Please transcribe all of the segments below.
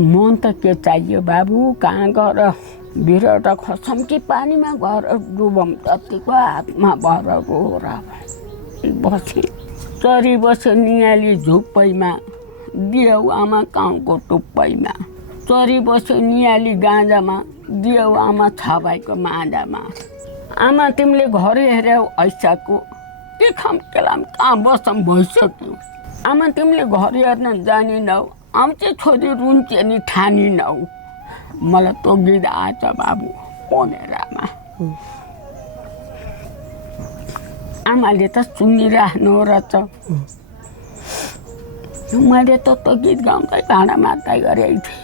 मन त के चाहियो बाबु, कहाँ गएर बिरट खसम कि पानीमा गएर डुबम जतिको हातमा भएर रोएर बसेँ। चरी बस्यो नियाली झुप्पैमा, दियौ आमा गाउँको टुप्पैमा। चरी बस्यो नियाली गाँजामा, दियौ आमा छाबाईको माजामा। आमा तिमीले घर हेऱ्यौ ऐसाको, के खाम केलाम कहाँ बसम भइसक्यो। आमा तिमीले घर हेर्न जानिनौ, आउँछ छोरी रुन्चे नि ठानिनौ। मलाई तो गीत आएछ बाबु पनेरामा। आमाले त सुनिराख्नु रहेछ। मैले त गीत गाउँदै भाँडा मात्दै गरेको थिएँ,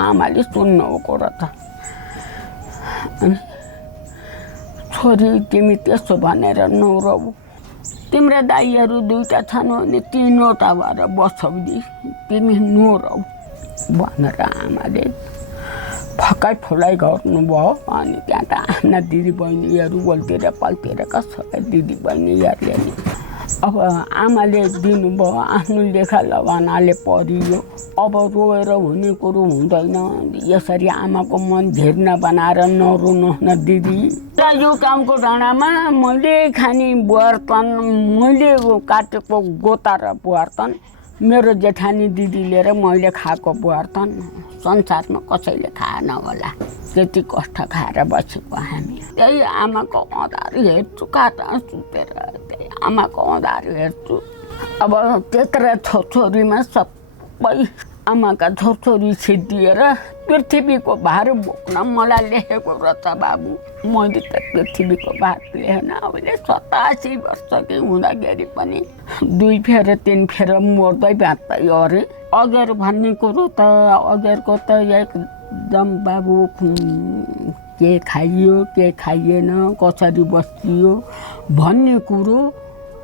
आमाले सुन्नुको रहेछ। अनि छोरी तिमी त्यसो भनेर नरौ, तिम्रा दाइहरू दुईटा छन् भने तीनवटा भएर बसौदी, तिमी नरौ भनेर आमाले फकाइ फुलाइ गर्नुभयो। अनि त्यहाँ त आफ्ना दिदीबहिनीहरू बोल्तिर पल्तिर कसैलाई दिदीबहिनीहरूले नि अब आमाले दिनुभयो, आफ्नो लेखा लगानाले परियो। अब रोएर हुने कुरो हुँदैन, यसरी आमाको मन झिर्न बनाएर नरुनु न दिदी। यो कामको डाँडामा मैले खाने बर्तन, मैले काटेको गोता र बर्तन, मेरो जेठानी दिदीले र मैले खाएको बर्तन संसारमा कसैले खाएन होला। त्यति कष्ट खाएर बसेको हामी। त्यही आमाको अँधारो हेर्छु, काटा सुतेर त्यही आमाको अँधारो हेर्छु। अब त्यत्र छोरछोरीमा सबै आमाका छोरछोरी सिद्धिएर पृथ्वीको भार बोक्न मलाई लेखेको रहेछ बाबु। मैले त पृथ्वीको भार लेखेन। अहिले 87 वर्षकै हुँदाखेरि पनि 2 फेर 3 फेर मर्दै बाँच्दै अरे। अगेर भन्ने कुरो त अगेरको त एकदम बाबु, के खाइयो के खाइएन, कसरी बसियो भन्ने कुरो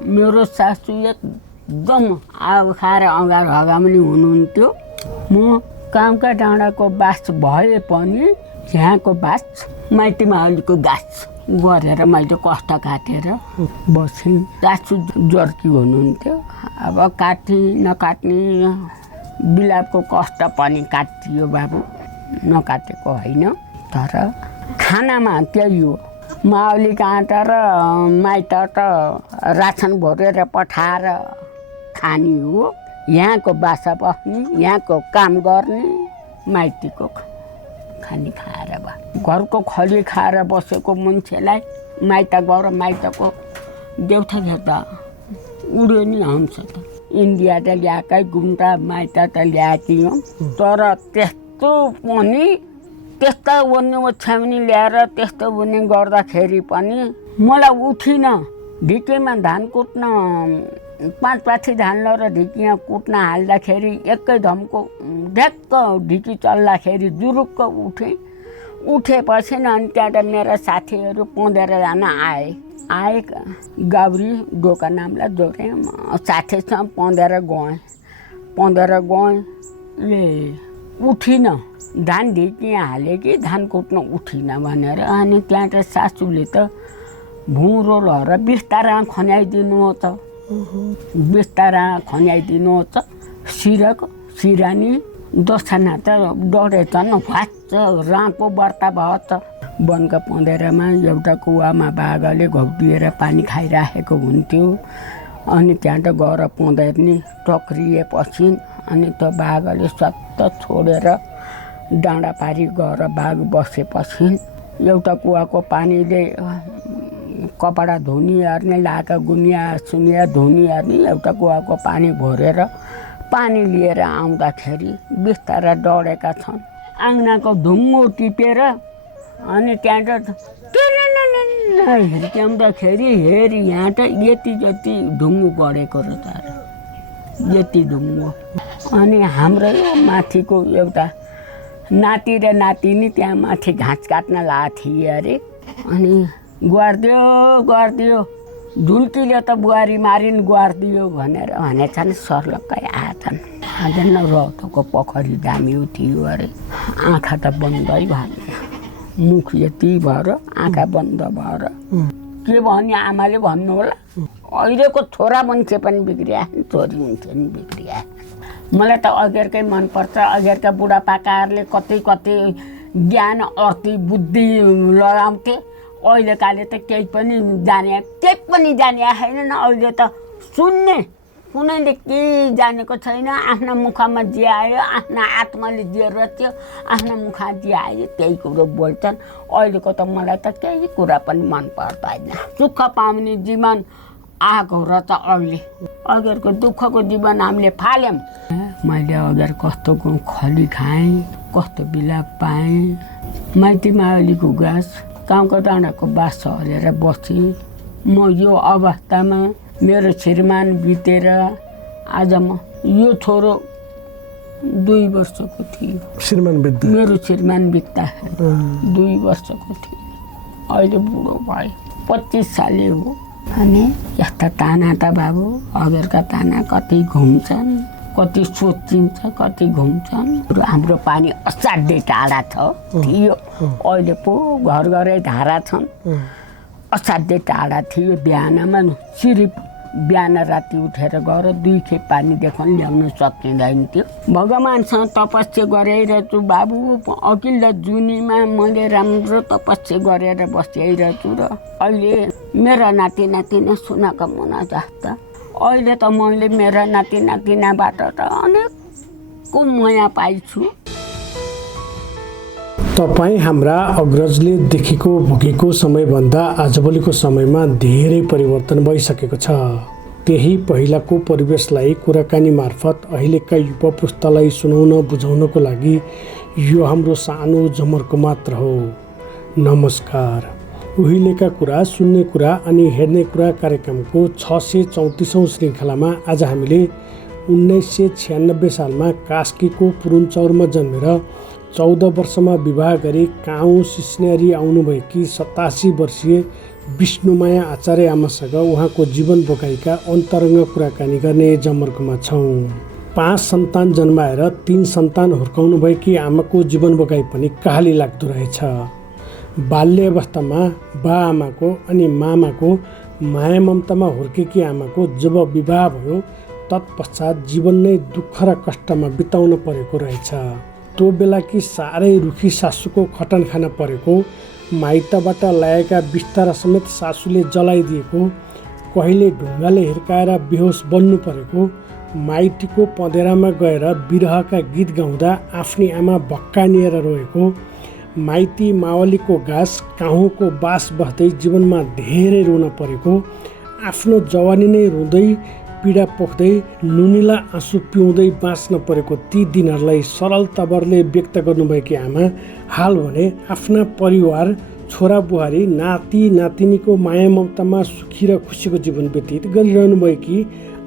मेरो सासू एकदम आगो खाएर अँगार हगामनी हुनुहुन्थ्यो। म कामका डाँडाको बास भए पनि यहाँको बास माइतीमा अलिको गाछ गरेर मैले कष्ट काटेर बसेँ। सासू जर्की हुनुहुन्थ्यो। अब काट्ने नकाट्ने बिलापको कष्ट पनि काटियो बाबु, नकाटेको होइन। तर खानामा त्यही हो, माउली काँटा र माइत त रासन भरेर पठाएर खाने हो। यहाँको बासा बस्ने, यहाँको काम गर्ने, माइतीको खाने खाएर भयो। घरको खली खाएर बसेको मान्छेलाई माइत गएर माइतको देउथा खेर्दा उड्यो नि हन्छ त। इन्डिया त ल्याएकै गुम्टा माइत त ल्याएकी हो। तर त्यस्तो पनि त्यस्ता उनी ओछ्याउनी ल्याएर त्यस्तो उनी गर्दाखेरि पनि मलाई उठिन। ढिकीमा धान कुट्न 5 पाथी धान लगेर ढिकीमा कुट्न हाल्दाखेरि एकै धमको ढ्याक्क ढिकी चल्दाखेरि जुरुक्क उठेपछि अनि त्यहाँबाट मेरा साथीहरू पँधेरजना आए गाउरी डोका नामलाई जोडेँ। साथीसँग पँधेर गएँ ले उठिन। धान ढिकीमा हाले कि धान कुट्न उठिन भनेर। अनि त्यहाँबाट सासूले त भुँरो लहर बिस्तारा खन्याइदिनुहोस्, बिस्तारा खन्याइदिनुहोस्। सिरानी दसजना त डढेछन्, फाँच राँको व्रता भएछ। वनका पँधेरामा एउटा कुवामा बाघले घौटिएर पानी खाइराखेको हुन्थ्यो। अनि त्यहाँबाट गएर पँधेर्नी टक्रिएपछि अनि त्यो बाघले सत्त छोडेर डाँडा पारी गएर बाघ बसेपछि एउटा कुवाको पानीले कपडा धुनिहार्ने, लाका गुनिया सुनिया धुनिहार्ने एउटा कुवाको पानी भरेर पानी लिएर आउँदाखेरि बिस्तारा डढेका छन्। आँगनाको ढुङ्गो टिपेर अनि त्यहाँबाट हिर्क्याउँदाखेरि हेरी यहाँ त यति जति ढुङ्गो गढेको रहेछ, यति ढुङ्गो। अनि हाम्रो माथिको एउटा नाति र नातिनी त्यहाँ माथि घाँस काट्न लागेको थिए अरे। अनि गुहारिदियो झुल्कीले त बुहारी मारिन् गुहारिदियो भनेर भनेछन्। सर्लक्कै आएछन्। आँदैन रौतको पोखरी दामी थियो अरे। आँखा त बन्दै भएन, मुख यति भएर आँखा बन्द भएर के भन्यो आमाले भन्नु होला। अहिलेको छोरा मान्छे पनि बिग्रिया, छोरी मान्छे पनि बिग्रिया। मलाई त अगेरकै मनपर्छ। अगेरका बुढापाकाहरूले कति कति ज्ञान अर्ती बुद्धि लगाउँथे। अहिलेकाले त केही पनि जाने छैन। अहिले त सुन्ने कुनैले केही जानेको छैन। आफ्ना मुखमा जे आयो, आफ्ना आत्माले जे रच्यो, आफ्ना मुखमा जे आयो त्यही कुरो बोल्छन्। अहिलेको त मलाई त केही कुरा पनि मन पर्दैन। सुख पाउने जीवन आएको रहेछ अहिले। अगरको दुःखको जीवन हामीले फाल्यौँ। मैले अगर कस्तो खली खाएँ, कस्तो बिलाप पाएँ। माइती मावलीको गाँस, गाउँको डाँडाको बास हरेर बसेँ। म यो अवस्थामा मेरो श्रीमान बितेर आज म यो छोरो 2 वर्षको थियो। श्रीमान बित्दा मेरो श्रीमान बित्दा 2 वर्षको थियो। अहिले बुढो भयो, 25 साले हो। अनि यस्ता ताना त बाबु अगरका ताना कति घुम्छन्, कति सोचिन्छ, कति घुम्छन्। हाम्रो पानी असाध्यै टाढा थियो। अहिले पो घर घरै धारा छन्। असाध्यै टाढा थियो। बिहानमा सिरिप बिहान राति उठेर गएर 2 खेप पानीदेखि ल्याउनु सकिँदैन थियो। भगवान्सँग तपस्या गरिरहेछु बाबु। अघिल्लो जुनीमा मैले राम्रो तपस्या गरेर बसिरहेछु र अहिले मेरा नाति नातिना सुनाको मुना जस्ता। अहिले त मैले मेरा नाति नातिनाबाट त अनेकको माया पाइछु। तपाईँ हाम्रा अग्रजले देखेको भोगेको समयभन्दा आजभोलिको समयमा धेरै परिवर्तन भइसकेको छ। त्यही पहिलाको परिवेशलाई कुराकानी मार्फत अहिलेका युवा पुस्तालाई सुनाउन बुझाउनको लागि यो हाम्रो सानो जमर्को मात्र हो। नमस्कार। उहिलेका कुरा, सुन्ने कुरा अनि हेर्ने कुरा कार्यक्रमको 634औं श्रृङ्खलामा आज हामीले 1996 सालमा कास्कीको पुरुन्चौरमा जन्मेर 14 वर्षमा विवाह गरी काउँ सिस्नेरी आउनुभएकी 87 वर्षीय विष्णुमाया आचार्य आमासँग उहाँको जीवन बोकाइका अन्तरङ्ग कुराकानी गर्ने जमर्कोमा छौँ। 5 सन्तान जन्माएर 3 सन्तान हुर्काउनुभएकी आमाको जीवन बोकाइ पनि कहाली लाग्दो रहेछ। बाल्य अवस्थामा बा आमाको अनि मामाको माया ममतामा हुर्केकी आमाको जब विवाह भयो तत्पश्चात जीवन नै दुःख र कष्टमा बिताउन परेको रहेछ। त्यो बेलाकी साह्रै रुखी सासूको खटन खान परेको, माइतबाट ल्याएका बिस्तारा समेत सासूले जलाइदिएको, कहिले ढुङ्गाले हिर्काएर बेहोस बन्नु परेको, माइतीको पँधेरामा गएर बिरहका गीत गाउँदा आफ्नी आमा भक्कानिएर रोएको, माइती मावलीको गाँस काहुँको बास बस्दै जीवनमा धेरै रुन परेको, आफ्नो जवानी नै रुँदै पीडा पोख्दै नुनिला आँसु पिउँदै बाँच्न परेको ती दिनहरूलाई सरल तवरले व्यक्त गर्नुभएकी आमा हाल भने आफ्ना परिवार, छोरा बुहारी, नाति नातिनीको माया ममतामा सुखी र खुसीको जीवन व्यतीत गरिरहनु भएकी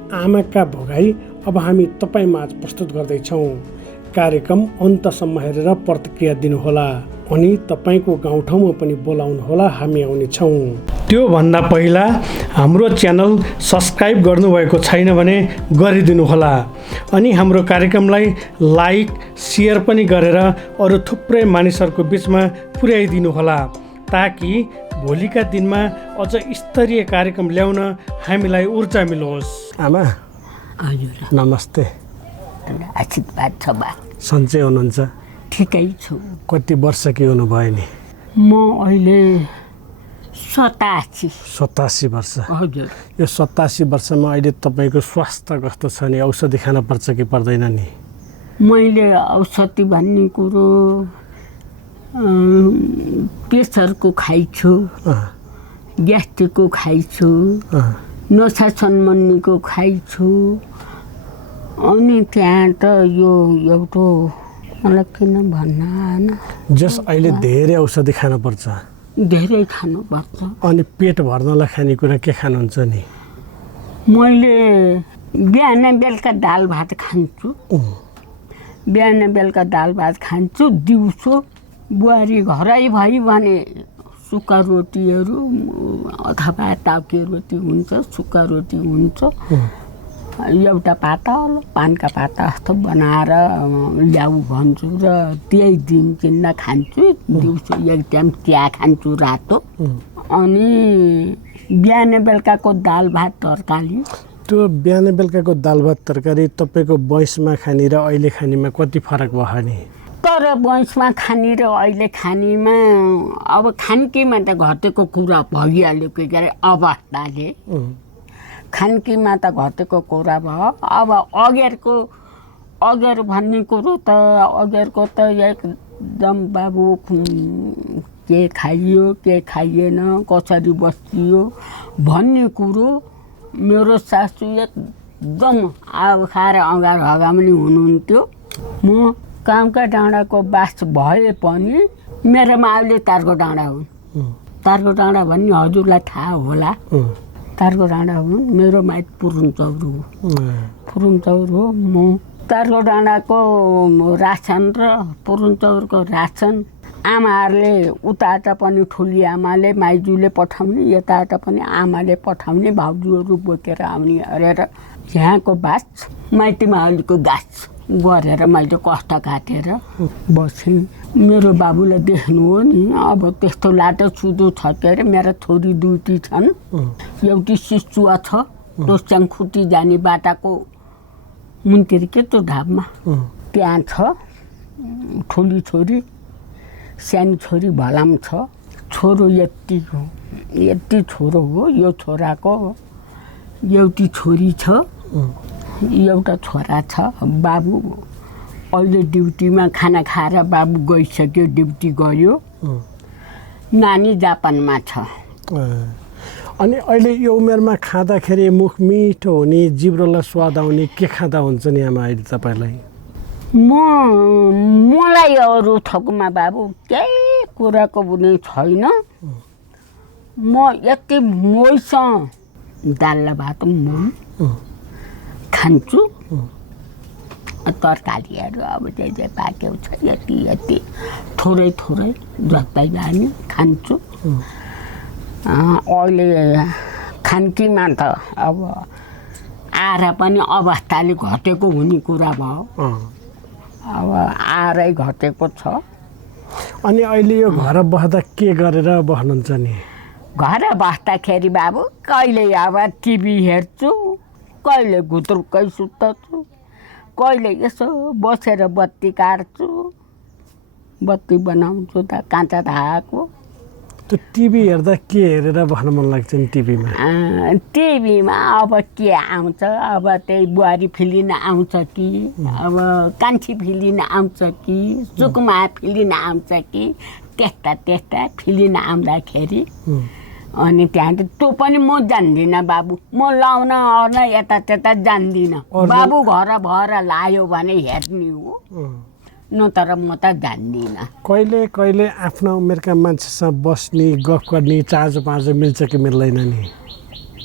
आमाका भोगाई अब हामी तपाईँमा आज प्रस्तुत गर्दैछौँ। कार्यक्रम अन्तसम्म हेरेर प्रतिक्रिया दिनुहोला अनि तपाईँको गाउँठाउँमा पनि बोलाउनुहोला, हामी आउनेछौँ। त्योभन्दा पहिला हाम्रो च्यानल सब्सक्राइब गर्नुभएको छैन भने गरिदिनुहोला अनि हाम्रो कार्यक्रमलाई लाइक सेयर पनि गरेर अरू थुप्रै मानिसहरूको बिचमा पुर्याइदिनुहोला ताकि भोलिका दिनमा अझ स्तरीय कार्यक्रम ल्याउन हामीलाई ऊर्जा मिलोस्। आमा हजुर नमस्ते। आशीर्वाद छ बा। सन्चै हुनुहुन्छ? ठिकै छु। कति वर्ष के हुनुभयो नि? म अहिले 87 वर्ष। हजुर। यो 87 वर्षमा अहिले तपाईँको स्वास्थ्य कस्तो छ नि? औषधि खान पर्छ कि पर्दैन नि? मैले औषधि भन्ने कुरो प्रेसरको खाइछु, ग्यास्ट्रिकको खाइछु, नसा सम्बन्धीको खाइछु। अनि त्यहाँ त यो एउटा मलाई किन भन्न आएन। जस अहिले धेरै औषधि खान पर्छ। धेरै खानुपर्छ। अनि पेट भर्नलाई खानेकुरा के खानुहुन्छ नि? मैले बिहान बेलुका दाल भात खान्छु। बिहान बेलुका दाल भात खान्छु। दिउँसो बुहारी घरै भई भने सुक्खा रोटीहरू अथवा ताउके रोटी हुन्छ, सुक्खा रोटी हुन्छ। एउटा पातल पानका पाता जस्तो बनाएर ल्याऊ भन्छु र त्यही दिन किन्न खान्छु। दिउँसो एक टाइम चिया खान्छु रातो। अनि बिहान बेलुकाको दाल भात तरकारी त्यो बिहान बेलुकाको दाल भात तरकारी तपाईँको वयसमा खाने र अहिले खानेमा कति फरक भयो नि? तर वयसमा खाने र अहिले खानेमा अब खानकीमा त घटेको कुरा भइहाल्यो के अरे अवस्थाले। खानकीमा त घटेको कुरा भयो। अब अगेर भन्ने कुरो त अगेरको त एकदम बाबु के खाइयो के खाइएन कसरी बसियो भन्ने कुरो मेरो सासू एकदम आगो खाएर अँगार हगामनी हुनुहुन्थ्यो। म कामका डाँडाको बास भए पनि मेरो माउले तारको डाँडा हुन्। तारको डाँडा भन्ने हजुरलाई थाहा होला। तारको डाँडा हुन्। मेरो माइत पुरुन्चौर हो। पुरुन्चौर हो। म तारको डाँडाको रासन र पुरुन्चौरको रासन आमाहरूले उताबाट पनि ठुली आमाले माइजूले पठाउने यताबाट पनि आमाले पठाउने भाउजूहरू बोकेर आउने अरेर यहाँको बास माइती माउलीको गाछ गरेर मैले कष्ट काटेर बसेँ। मेरो बाबुलाई देख्नु हो नि अब त्यस्तो लाटो सुधो छ के अरे। मेरा छोरी दुईटी छन्। एउटी सिसुवा छ दोस्याङ खुट्टी जाने बाटाको मुन्तिर के त्यो ढाबमा त्यहाँ छ ठुली छोरी। सानो छोरी भलाम छ। छोरो यति हो यति छोरो हो। यो छोराको एउटी छोरी छ एउटा छोरा छ। बाबु अहिले ड्युटीमा खाना खाएर बाबु गइसक्यो ड्युटी गयो। नानी जापानमा छ। अनि अहिले यो उमेरमा खाँदाखेरि मुख मिठो हुने जिब्रोलाई स्वाद आउने के खाँदा हुन्छ नि आमा अहिले तपाईँलाई? मलाई अरू थोकमा बाबु केही कुराको पनि छैन। म यति मोइसँग दाल र भात मोही खान्छु। तरकारीहरू अब जे पाक्यो छ यति थोरै जस्तै जाने खान्छु। अहिले खानकीमा त अब आएर पनि अवस्थाले घटेको हुने कुरा भयो। अब आएरै घटेको छ। अनि अहिले यो घर बस्दा के गरेर बस्नुहुन्छ नि? घर बस्दाखेरि बाबु कहिले अब टिभी हेर्छु कहिले घुत्रुक्कै सुत्छु कहिले यसो बसेर बत्ती काट्छु। बत्ती बनाउँछु त काँचा धाएको। त्यो टिभी हेर्दा के हेरेर बस्न मन लाग्छ नि टिभीमा? टिभीमा अब के आउँछ अब त्यही बुहारी फिल्म आउँछ कि अब कान्छी फिल्म आउँछ कि सुकुमा फिल्म आउँछ कि त्यस्ता फिल्म आउँदाखेरि अनि त्यहाँ त्यो पनि म जान्दिनँ बाबु। म लाउन अर्न यता जान्दिनँ। बाबु घर भएर लायो भने हेर्ने हो न तर म त जान्दिनँ। कहिले आफ्नो उमेरका मान्छेसँग बस्ने गफ गर्ने चाँजो पाँजो मिल्छ कि मिल्दैन नि?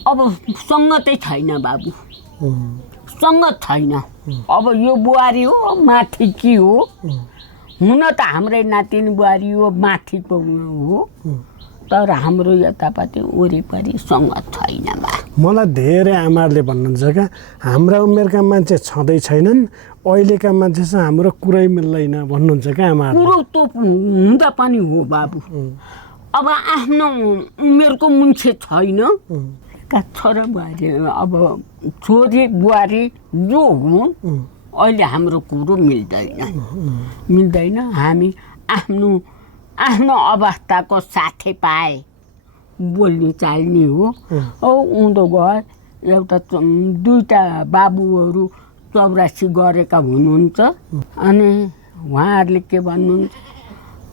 अब सङ्गतै छैन बाबु। सङ्गत छैन। अब यो बुहारी हो माथि के हो हुन त हाम्रै नातिनी बुहारी हो माथिको हो तर हाम्रो यतापट्टि वरिपरि सङ्गत छैन बा। मलाई धेरै आमाहरूले भन्नुहुन्छ क्या हाम्रा उमेरका मान्छे छँदै छैनन् अहिलेका मान्छेसँग हाम्रो कुरै मिल्दैन भन्नुहुन्छ क्या आमाहरूले। कुरो त हुँदा पनि हो बाबु। अब आफ्नो उमेरको मान्छे छैन छोरा बुहारी अब छोरी बुहारी जो हुन् अहिले हाम्रो कुरो मिल्दैन। हामी आफ्नो अवस्थाको साथी पाए बोल्ने चाल्ने हो। उँधो गए एउटा दुईवटा बाबुहरू 84 गरेका हुनुहुन्छ। अनि उहाँहरूले के भन्नुहुन्छ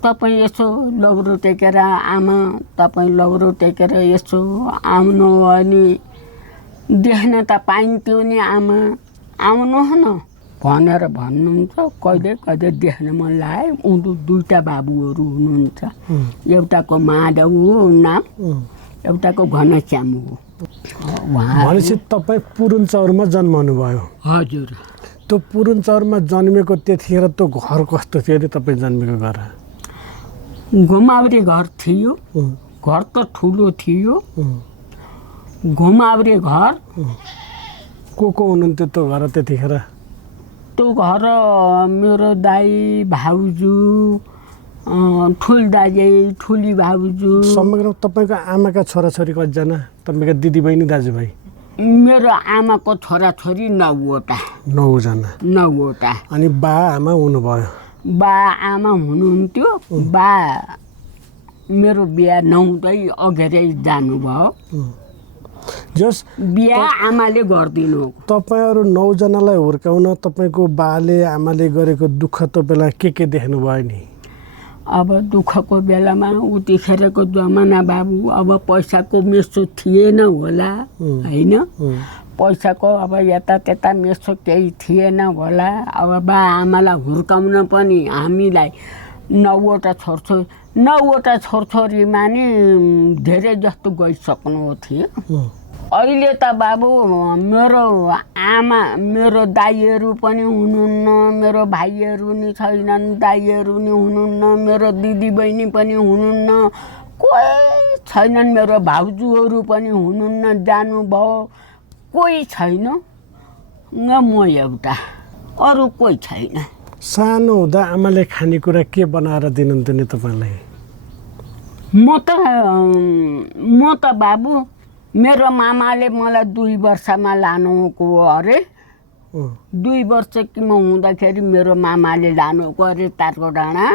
तपाईँ यसो लौरो टेकेर आमा तपाईँ लौरो टेकेर यसो आउनु अनि देख्न त पाइन्थ्यो नि आमा आउनु न भनेर भन्नुहुन्छ। कहिले देख्न मन लाग्यो। उनीहरू दुईवटा बाबुहरू हुनुहुन्छ। एउटाको माधव हो नाम एउटाको घनश्याम हो। भनेपछि तपाईँ पुरुन्चौरमा जन्मनु भयो? हजुर। त्यो पुरुन्चौरमा जन्मेको त्यतिखेर त्यो घर कस्तो थियो अरे तपाईँ जन्मेको घर? घुमाउरे घर थियो। घर त ठुलो थियो। घुमाउरे घर। को हुनुहुन्थ्यो त्यो घर त्यतिखेर? त्यो घर मेरो दाइ भाउजू ठुल दाजु ठुली भाउजू। समग्र तपाईँको आमाका छोराछोरी कतिजना? तपाईँका दिदी बहिनी दाजुभाइ? मेरो आमाको छोराछोरी 9वटा। 9जना। अनि बा आमा हुनुभयो? बा आमा हुनुहुन्थ्यो। बा मेरो बिहा नहुँदै अघिरै जानुभयो। जस बिहा आमाले गरिदिनु। तपाईहरु 9जनालाई हुर्काउन तपाईको बाले आमाले गरेको दुःख तपाईलाई के देख्नु भयो नि? अब दुःखको बेलामा उतिखेरको जमाना बाबु अब पैसाको मेसो थिएन होला हैन। पैसाको अब यता त्यता मेसो केही थिएन होला। अब बा आमालाई हुर्काउन पनि हामीलाई 9वटा छोरछोरीमा नि धेरै जस्तो गइसक्नु थियो। अहिले त बाबु मेरो आमा मेरो दाइहरू पनि हुनुहुन्न, मेरो भाइहरू नि छैनन्, दाइहरू नि हुनुहुन्न, मेरो दिदी बहिनी पनि हुनुहुन्न, कोही छैनन्, मेरो भाउजूहरू पनि हुनुहुन्न, जानुभयो, कोही छैन। म एउटा, अरू कोही छैन। सानो हुँदा आमाले खानेकुरा के बनाएर दिनुहुन्थ्यो नि तपाईलाई? म त बाबु मेरो मामाले मलाई 2 वर्षमा लानुको अरे। 2 वर्ष कि म हुँदाखेरि मेरो मामाले लानुको अरे तारको डाँडा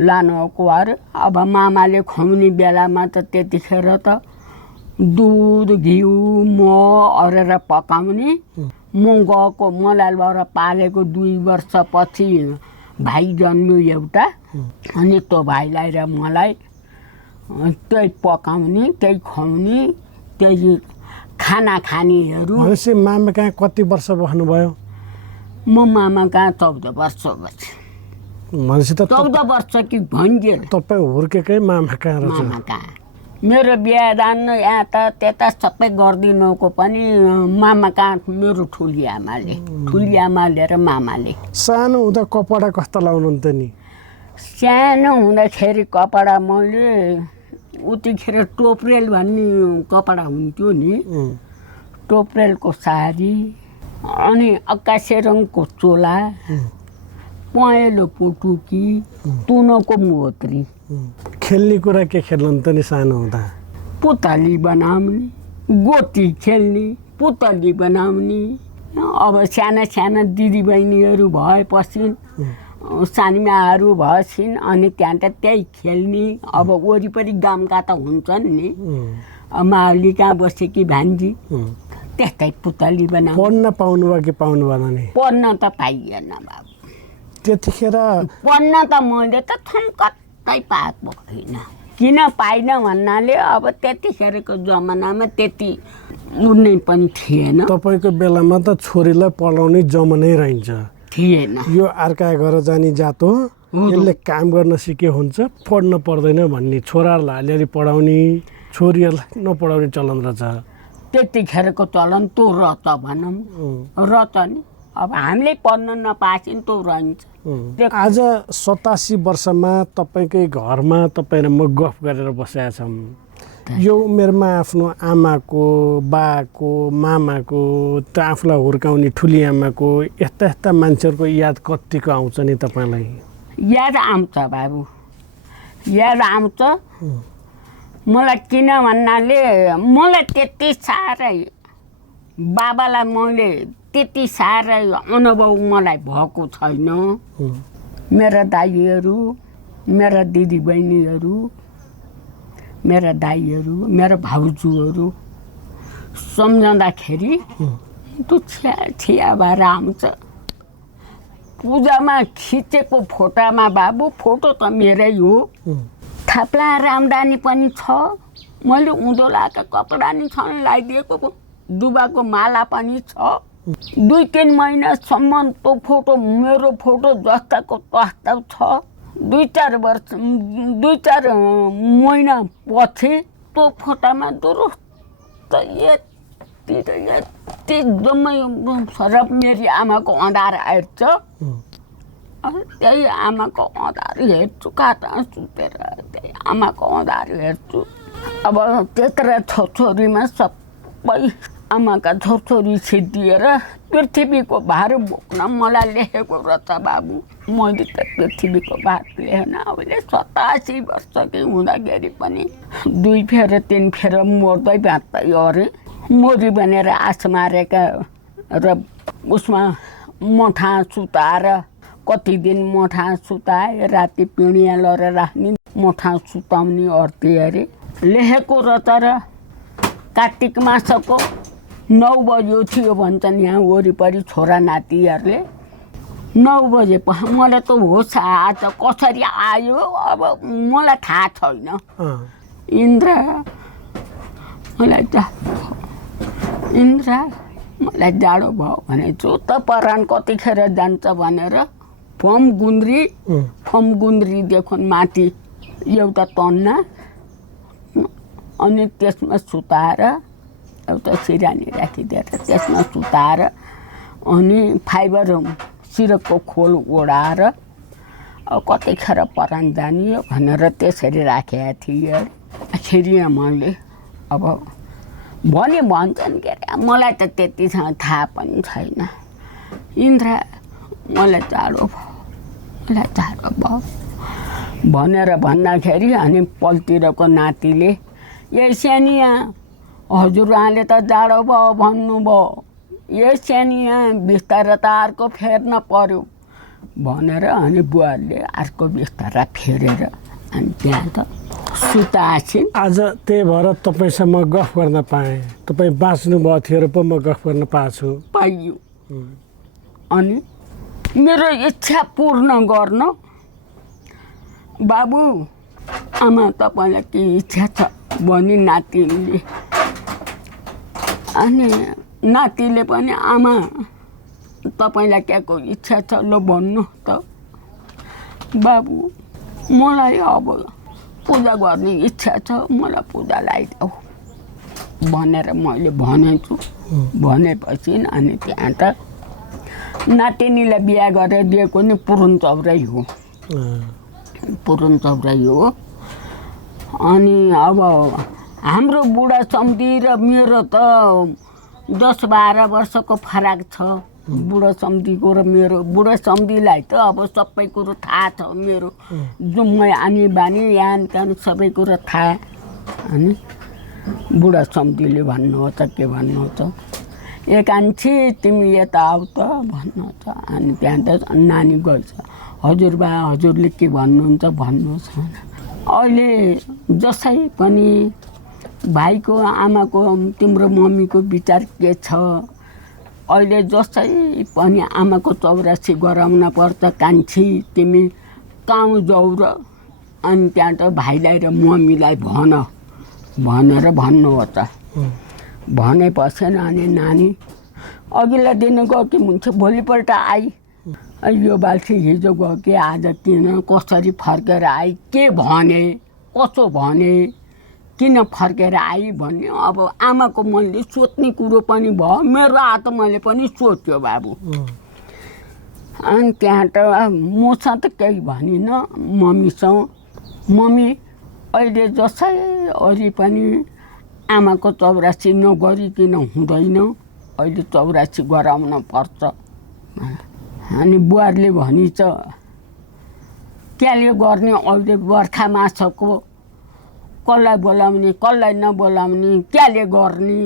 लानुको अरे। अब मामाले खुवाउने बेलामा त त्यतिखेर त दुध घिउ मह अरेर पकाउने। म गएको मलाई ल्याएर पालेको 2 वर्षपछि भाइ जन्म्यो एउटा। अनि त्यो भाइलाई र मलाई त्यही पकाउने, त्यही खुवाउने, त्यही खाना खानेहरू। भनेपछि मामा कहाँ कति वर्ष बस्नुभयो? म मामा कहाँ 14 वर्ष बसेँ। भनेपछि त 14 वर्ष कि भइगयो। तपाईँ हुर्केकै मामा कहाँ रहेछ? मामा कहाँ? मेरो बिहा दान यहाँ त त्यता सबै गरिदिनुको पनि मामा कहाँ मेरो ठुली आमाले र मामाले। सानो हुँदा कपडा कस्तो लाउनुहुन्थ्यो नि? सानो हुँदाखेरि कपडा मैले उतिखेर टोप्रेल भन्ने कपडा हुन्थ्यो नि, टोप्रेलको साडी, अनि अक्कासे रङको चोला, पहेँलो पुटुकी, तुनको मोत्री। खेल्ने कुरा के खेल्नुहुन्थ्यो नि सानो हुँदा? पुतली बनाउने, गोटी खेल्ने, पुतली बनाउने। अब साना दिदी बहिनीहरू भएपछि सानीमाहरू भएछिन् अनि त्यहाँ त त्यही खेल्ने। अब वरिपरि गामका त हुन्छन् नि, माली कहाँ बसे कि भान्जी, त्यस्तै पुतली बनाउने। पढ्न पाउनु भयो कि पाउनु भएन नि? पढ्न त पाइएन बाबु त्यतिखेर। पढ्न त मैले त कतै पाएको होइन। किन पाइन भन्नाले अब त्यतिखेरको जमानामा त्यति उन्नै पनि थिएन। तपाईँको बेलामा त छोरीलाई पढाउने जमानै रहन्छ थिएन। यो अर्का घर जाने जात हो, यसले काम गर्न सिके हुन्छ, पढ्न पर्दैन भन्ने। छोराहरूलाई अलिअलि पढाउने, छोरीहरूलाई नपढाउने चलन रहेछ। त्यतिखेरको चलन त्यो रच भनौँ, रच नि। अब हामीले पढ्न नपाएछन् त्यो रहन्छ। आज 87 वर्षमा तपाईँकै घरमा तपाईँ र म गफ गरेर बसेका छौँ। यो उमेरमा आफ्नो आमाको, बाको, मामाको, त्यो आफूलाई हुर्काउने ठुली आमाको यस्ता मान्छेहरूको याद कतिको आउँछ नि तपाईँलाई? याद आउँछ बाबु, याद आउँछ। मलाई किन भन्नाले मलाई त्यति साह्रै बाबालाई मैले त्यति साह्रै अनुभव मलाई भएको छैन। मेरा दाइहरू, मेरा दिदी बहिनीहरू, मेरा दाइहरू, मेरा भाउजूहरू सम्झँदाखेरि त्यो छिया भएर आउँछ। पूजामा खिचेको फोटोमा बाबु, फोटो त मेरै हो। थाप्ला रामदानी पनि छ, मैले उँधो लगाएको कपडा नि छन्, लगाइदिएको दुबाको माला पनि छ। 2-3 महिनासम्म त्यो फोटो मेरो फोटो जस्ताको तस्ता छ। 2-4 महिना पछि त्यो फोटोमा दुरुस्त यति जम्मै सरब मेरी आमाको अँधार हेर्छ। त्यही आमाको अँधार हेर्छु, काटा सुतेर त्यही आमाको अँधार हेर्छु। अब त्यत्र छोरीमा सबै आमाका छोरी सिद्धिएर पृथ्वीको भार बोक्न मलाई लेखेको रहेछ बाबु। मैले त पृथ्वीको भार लेखेन। अहिले 87 वर्षकै हुँदाखेरि पनि 2 फेर 3 फेर मर्दै बाँच्दै अरे। मोरी बनेर आस मारेका र उसमा मोठा सुताएर कति दिन मोठा सुताए राति पिँढिया लरेर राख्ने मोठा सुताउने अर्ती अरे लेखेको र तर कार्तिक मासको 9 बज्यो थियो भन्छन् यहाँ वरिपरि छोरा नातिहरूले 9 बजे मलाई त होस् आज कसरी आयो अब मलाई थाहा छैन इन्द्र मलाई जाडो भयो भने त परान कतिखेर जान्छ भनेर फम गुन्द्रीदेखि माथि एउटा तन्ना अनि त्यसमा सुताएर एउटा सिरानी राखिदिएर त्यसमा सुताएर अनि फाइबर सिरकको खोल ओढाएर कतिखेर परान जानियो भनेर त्यसरी राखेका थिएँ। फेरि मैले अब भन्छन् के अरे मलाई त त्यतिसँग थाहा पनि छैन। इन्द्र मलाई जाडो भयो भनेर भन्दाखेरि अनि पल्तिरको नातिले ए सानिया हजुरआले त जाडो भयो भन्नुभयो, ए सानिया बिस्तारा त अर्को फेर्न पर्यो भनेर अनि बुवाले अर्को बिस्तारा फेरेर अनि त्यहाँ त सुताछिन्। आज त्यही भएर तपाईँसँग गफ गर्न पाएँ। तपाईँ बाँच्नु भएको थियो र पो म गफ गर्न पाएको पाइयो। अनि मेरो इच्छा पूर्ण गर्न बाबु आमा तपाईँलाई के इच्छा छ भनी नातिले अनि नातिले पनि आमा तपाईँलाई केको इच्छा छ ल भन्नु त बाबु मलाई अब पूजा गर्ने इच्छा छ मलाई पूजा लगाइदेऊ भनेर मैले भनेछु। भनेपछि अनि त्यहाँ त नातिनीलाई बिहा गरेर दिएको नि पुरुन चौरै हो अनि अब हाम्रो बुढा सम्धी र मेरो त 10-12 वर्षको फरक छ। बुढा सम्धीको र मेरो बुढा सम्धीलाई त अब सबै कुरो थाहा छ मेरो जुम्मै आनी बानी यान त्यान सबै कुरो थाहा। अनि बुढा सम्धीले भन्नुहुन्छ के भन्नुहुन्छ ए कान्छी तिमी यता आऊ त भन्नुहुन्छ। अनि त्यहाँ त नानी गएछ हजुरबा हजुरले के भन्नुहुन्छ भन्नुहोस्। अहिले जसै पनि भाइको आमाको तिम्रो मम्मीको विचार के छ अहिले जसै पनि आमाको 84 गराउन पर्छ कान्छी तिमी गाउँ जाऊ र अनि त्यहाँ त भाइलाई र मम्मीलाई भनेर भन्नुहोस्। भनेपछि अनि नानी अघिल्लो दिन गएकी हुन्छ भोलिपल्ट आई यो बाल्छी हिजो गयो कि आज किन कसरी फर्केर आई के भने कसो भने किन फर्केर आई भन्ने अब आमाको मनले सोध्ने कुरो पनि भयो मेरो हात मैले पनि सोच्यो बाबु। अनि त्यहाँ त मसँग त केही भनिनँ मम्मीसँग मम्मी अहिले जसै अरू पनि आमाको 84 नगरिकन हुँदैन अहिले 84 गराउन पर्छ। अनि बुहारले भनिन्छ क्याले गर्ने अहिले बर्खा मासको कसलाई बोलाउने कसलाई नबोलाउने क्याले गर्ने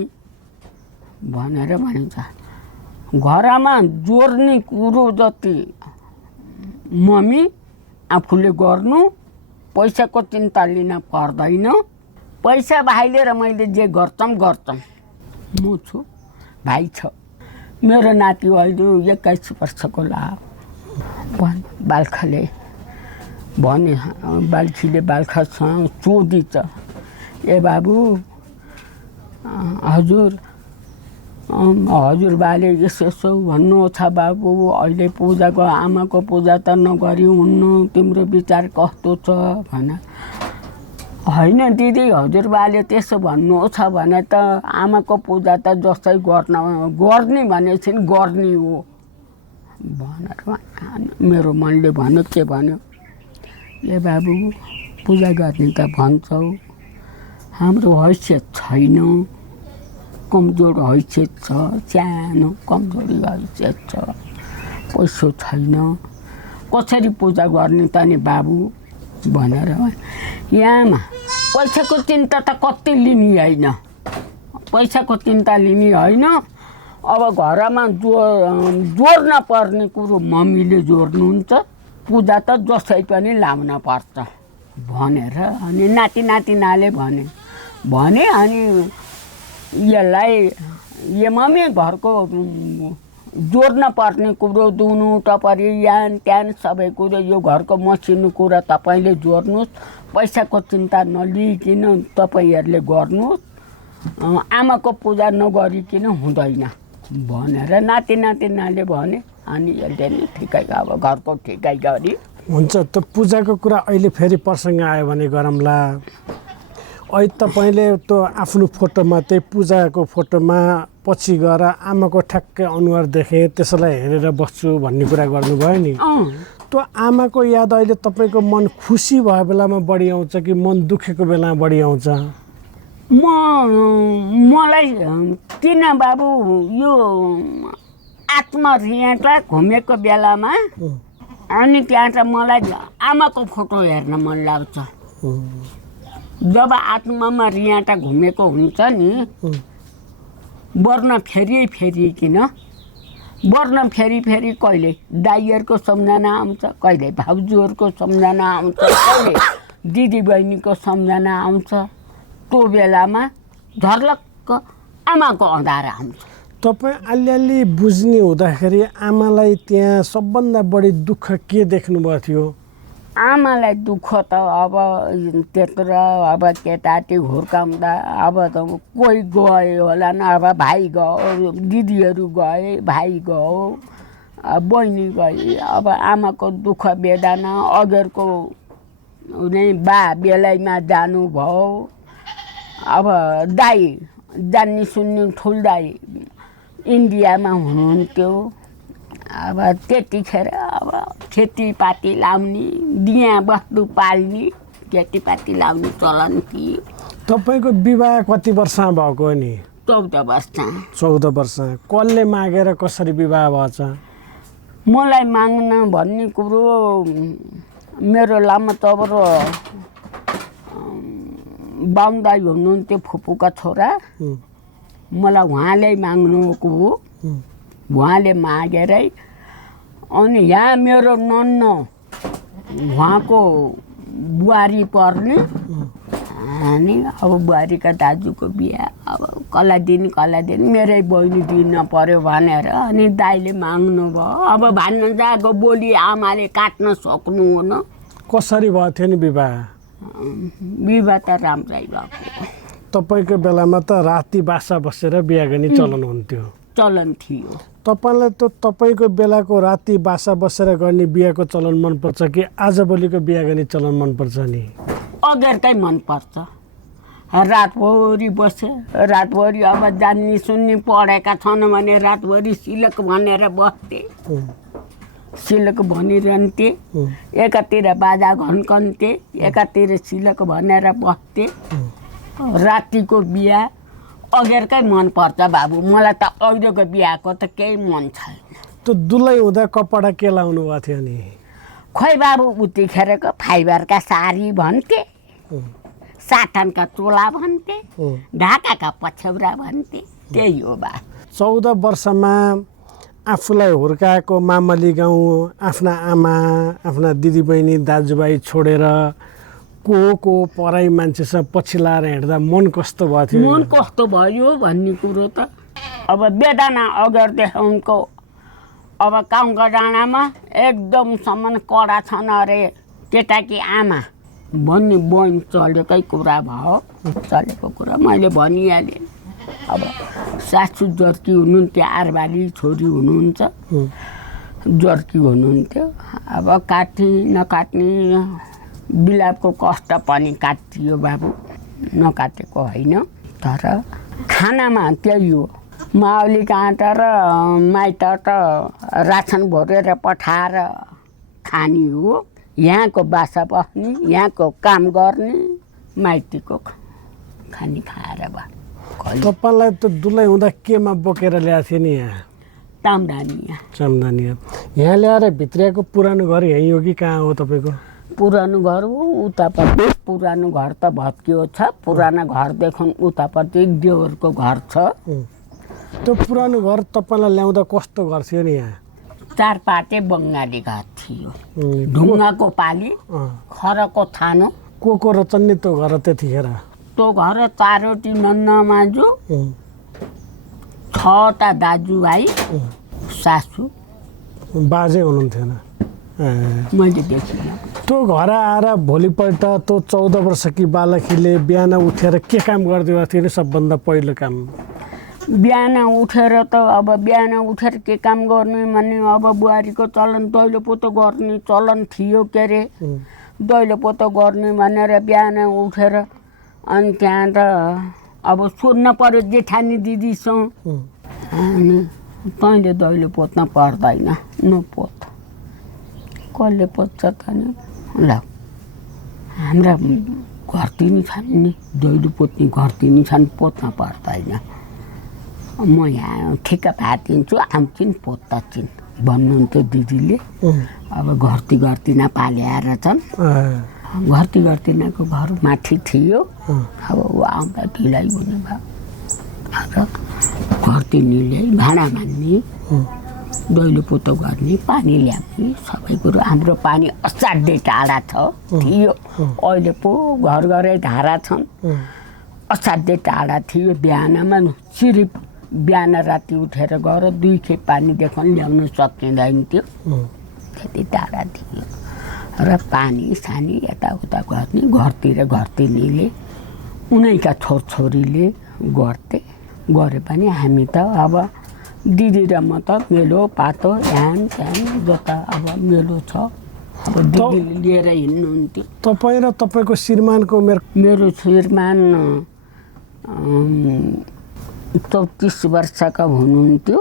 भनेर भनिन्छ। घरमा जोड्ने कुरो जति मम्मी आफूले गर्नु पैसाको चिन्ता लिन पर्दैन। पैसा भाइले र मैले जे गर्छौँ म छु भाइ छ मेरो नाति अहिले 21 वर्षको लाग्यो बाल्खाले भने बाल्छीले बाल्खासँग सोधिन्छ ए बाबु हजुरबाले यसो भन्नु छ बाबु अहिले पूजाको आमाको पूजा त नगरी हुन्न तिम्रो विचार कस्तो छ भने होइन दिदी हजुरबाले त्यसो भन्नु छ भने त आमाको पूजा त जस्तै गर्ने भनेपछि गर्ने हो भनेर मेरो मनले भन्यो के भन्यो ए बाबु पूजा गर्ने त भन्छौ हाम्रो हैसियत छैन कमजोर हैसियत छ सानो कमजोरी हैसियत छ पैसा छैन कसरी पूजा गर्ने त नि बाबु भनेर यहाँमा पैसाको चिन्ता त कति लिने होइन पैसाको चिन्ता लिने होइन। अब घरमा जोड्न पर्ने कुरो मम्मीले जोड्नुहुन्छ, पूजा त जसै पनि लाउन पर्छ भनेर अनि नातिनाले भने अनि यसलाई यो मम्मी घरको जोड्न पर्ने कुरो दुनु टपरी यान त्यान सबै कुरो यो घरको मसिनो कुरा तपाईँले जोड्नुहोस्, पैसाको चिन्ता नलिइकन तपाईँहरूले गर्नुहोस्, आमाको पूजा नगरिकन हुँदैन भनेर नातिनाले भने अनि यसले नि ठिकै अब घरको ठिकै गरी हुन्छ। त पूजाको कुरा अहिले फेरि प्रसङ्ग आयो भने गरौँला। अहिले तपाईँले त आफ्नो फोटोमा त्यही पूजाको फोटोमा पछि गएर आमाको ठ्याक्कै अनुहार देखेँ त्यसलाई हेरेर बस्छु भन्ने कुरा गर्नुभयो नि। त्यो आमाको याद अहिले तपाईँको मन खुसी भएको बेलामा बढी आउँछ कि मन दुखेको बेलामा बढी आउँछ? मलाई किन बाबु यो आत्महृदय घुमेको बेलामा अनि त्यहाँ त मलाई आमाको फोटो हेर्न मन लाग्छ। जब आत्मामा रियाटा घुमेको हुन्छ नि वर्ण फेरिकन वर्ण फेरि कहिले दाइहरूको सम्झना आउँछ, कहिले भाउजूहरूको सम्झना आउँछ, कहिले दिदीबहिनीको सम्झना आउँछ। त्यो बेलामा झर्लक्क आमाको अँधार आउँछ। तपाईँ अलिअलि बुझ्ने हुँदाखेरि आमालाई त्यहाँ सबभन्दा बढी दुःख के देख्नुभएको थियो? आमालाई दुःख त अब त्यत्रो अब केटाटी हुर्काउँदा अब त कोही गयो होला न, अब भाइ गयो, दिदीहरू गए, भाइ गयो, बहिनी गए। अब आमाको दुःख बेदना अगरको नै बा बेलैमा जानुभयो। अब दाइ जान्ने सुन्ने ठुल दाइ इन्डियामा हुनुहुन्थ्यो। अब त्यतिखेर अब खेतीपाती लाउने, दिया बस्तु पाल्ने, खेतीपाती लाउने चलन थियो। तपाईँको विवाह कति वर्षमा भएको हो नि? 14 वर्ष। 14 वर्ष। कसले मागेर कसरी विवाह भएछ? मलाई माग्न भन्ने कुरो मेरो लामो तबरो बाउन्दाई हुनुहुन्थ्यो, फुपूका छोरा। मलाई उहाँले माग्नुको हो। उहाँले मागेरै अनि यहाँ मेरो नन्न उहाँको बुहारी पर्ने अनि अब बुहारीका दाजुको बिहा अब कला दिन मेरै बहिनी दिन पर्यो भनेर अनि दाइले माग्नु भयो। अब भन्न जाएको बोली आमाले काट्न सक्नु हुन। कसरी भयो थियो नि विवाह? विवाह त राम्रै भएको। तपाईँको बेलामा त राति बासा बसेर बिहा गर्ने चलन हुन्थ्यो। चलन थियो। तपाईँलाई त तपाईँको बेलाको राति बासा बसेर गर्ने बिहाको चलन मनपर्छ कि आजभोलिको बिहा गर्ने चलन मनपर्छ नि? अगरकै मनपर्छ। रातभरि बसे, रातभरि अब जान्ने सुन्ने पढेका छन् भने रातभरि सिलक भनेर बस्थे, सिलक भनिरहन्थे। एकातिर बाजा घन्कन्थे, एकातिर सिलक भनेर बस्थे। रातिको बिहा अगरकै मनपर्छ बाबु। मलाई त अहिलेको बिहाको त केही मन छैन। त्यो दुलै हुँदा कपडा के लाउनु भएको थियो नि? खोइ बाबु उतिखेरको फाइबरका साडी भन्थे, साटनका चोला भन्थे, ढाकाका पछ्यौरा भन्थे, त्यही हो बा। 14 वर्षमा आफूलाई हुर्काएको मामली गाउँ, आफ्ना आमा, आफ्ना दिदीबहिनी दाजुभाइ छोडेर को पराई मान्छेसँग पछि लाएर हिँड्दा मन कस्तो भयो थियो? मन कस्तो भयो भन्ने कुरो त अब बेदाना अगरदेखि उनको अब गाउँका डाँडामा एकदमसम्म कडा छन् अरे केटाकी आमा भन्ने बहिनी चलेकै कुरा भयो। चलेको कुरा मैले भनिहालेँ। अब सासू जर्की हुनुहुन्थ्यो, आरबारी छोरी हुनुहुन्छ, जर्की हुनुहुन्थ्यो। अब काट्ने नकाट्ने बिलापको कष्ट पनि काटियो बाबु, नकाटेको होइन। तर खानामा त्यही हो, माउली काँटा र माइत त रासन भरेर पठाएर खाने हो। यहाँको बासा बस्ने, यहाँको काम गर्ने, माइतीको खाने खाएर बा। तपाईँलाई त दुलै हुँदा केमा बोकेर ल्याएको थियो नि? यहाँ तामदानी। यहाँ ल्याएर भित्रियाको पुरानो घर यहीँ हो कि कहाँ हो तपाईँको? पुरानो घर हो उतापट्टि पुरानो घर त भत्कियो छ पुरानो घरदेखि उतापट्टि देवरको घर छ त्यो पुरानो घर तपाईँलाई ल्याउँदा कस्तो घर थियो नि यहाँ 4 पाटे बङ्गाली घर थियो ढुङ्गाको पाली खरको थानो को रचन्ने त्यो घर त्यतिखेर त्यो घर 4वटी नन्नामाजु 6वटा दाजुभाइ सासू बाजे हुनुहुन्थेन मैले देखिनँ त्यो घर आएर भोलिपल्ट त्यो 14 वर्षकी बालकीले बिहान उठेर के काम गरिदिएको थियो नि सबभन्दा पहिलो काम बिहान उठेर त अब बिहान उठेर के काम गर्ने भन्ने अब बुहारीको चलन दैलो पोतो गर्ने चलन थियो के अरे दैलो पोतो गर्ने भनेर बिहान उठेर अनि त्यहाँ त अब सोध्न पर्यो जेठानी दिदीसँग अनि तैँले दैलो पोत्न पर्दैन नपोत कसले पोत्छ त नि ल हाम्रा घरतिनी छन् नि दैलो पोत्ने घरतिनी छन् पोत्न पर्दैन म यहाँ ठिक्क भातिन्छु आउँछिन् पोत्छन् भन्नुहुन्थ्यो दिदीले अब घरती नपाल्याएर छन् घरतीनाको घर माथि थियो अब ऊ आउँदा ढिलाइ हुने भयो घरतिनीले भाँडा मान्ने दैलो पोतो गर्ने पानी ल्याउने सबै कुरो हाम्रो पानी असाध्यै टाढा थियो अहिले पो घर घरै धारा छन् असाध्यै टाढा थियो बिहानमा सिरिप बिहान राति उठेर गएर 2 खेप पानीदेखि ल्याउन सकिँदैन थियो त्यति टाढा थियो र पानी सानी यताउता गर्ने घरतिनीले उनैका छोरछोरीले गरे पनि हामी त अब दिदी र म त मेलो पातो ह्यान त्यान जता अब मेलो छ अब दिदीले लिएर हिँड्नुहुन्थ्यो तपाईँ र तपाईँको श्रीमानको मेरो श्रीमान 34 वर्षका हुनुहुन्थ्यो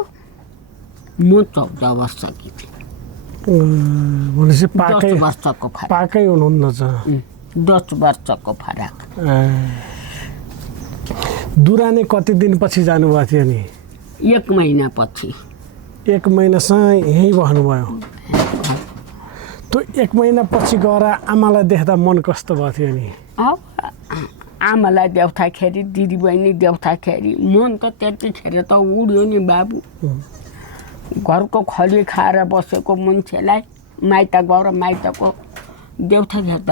म 14 वर्षकी थिएँ भनेपछि 10 वर्षको फरक पाकै हुनुहुन्न 10 वर्षको फरक दुरानी कति दिनपछि जानुभएको थियो नि 1 महिनापछि 1 महिनासँग यहीँ बस्नुभयो त्यो 1 महिनापछि गएर आमालाई देख्दा मन कस्तो भएको थियो नि आमालाई देख्दाखेरि दिदीबहिनी देख्दाखेरि मन त त्यतिखेर त उड्यो नि बाबु घरको खली खाएर बसेको मान्छेलाई माइत गएर माइतको देख्दाखेरि त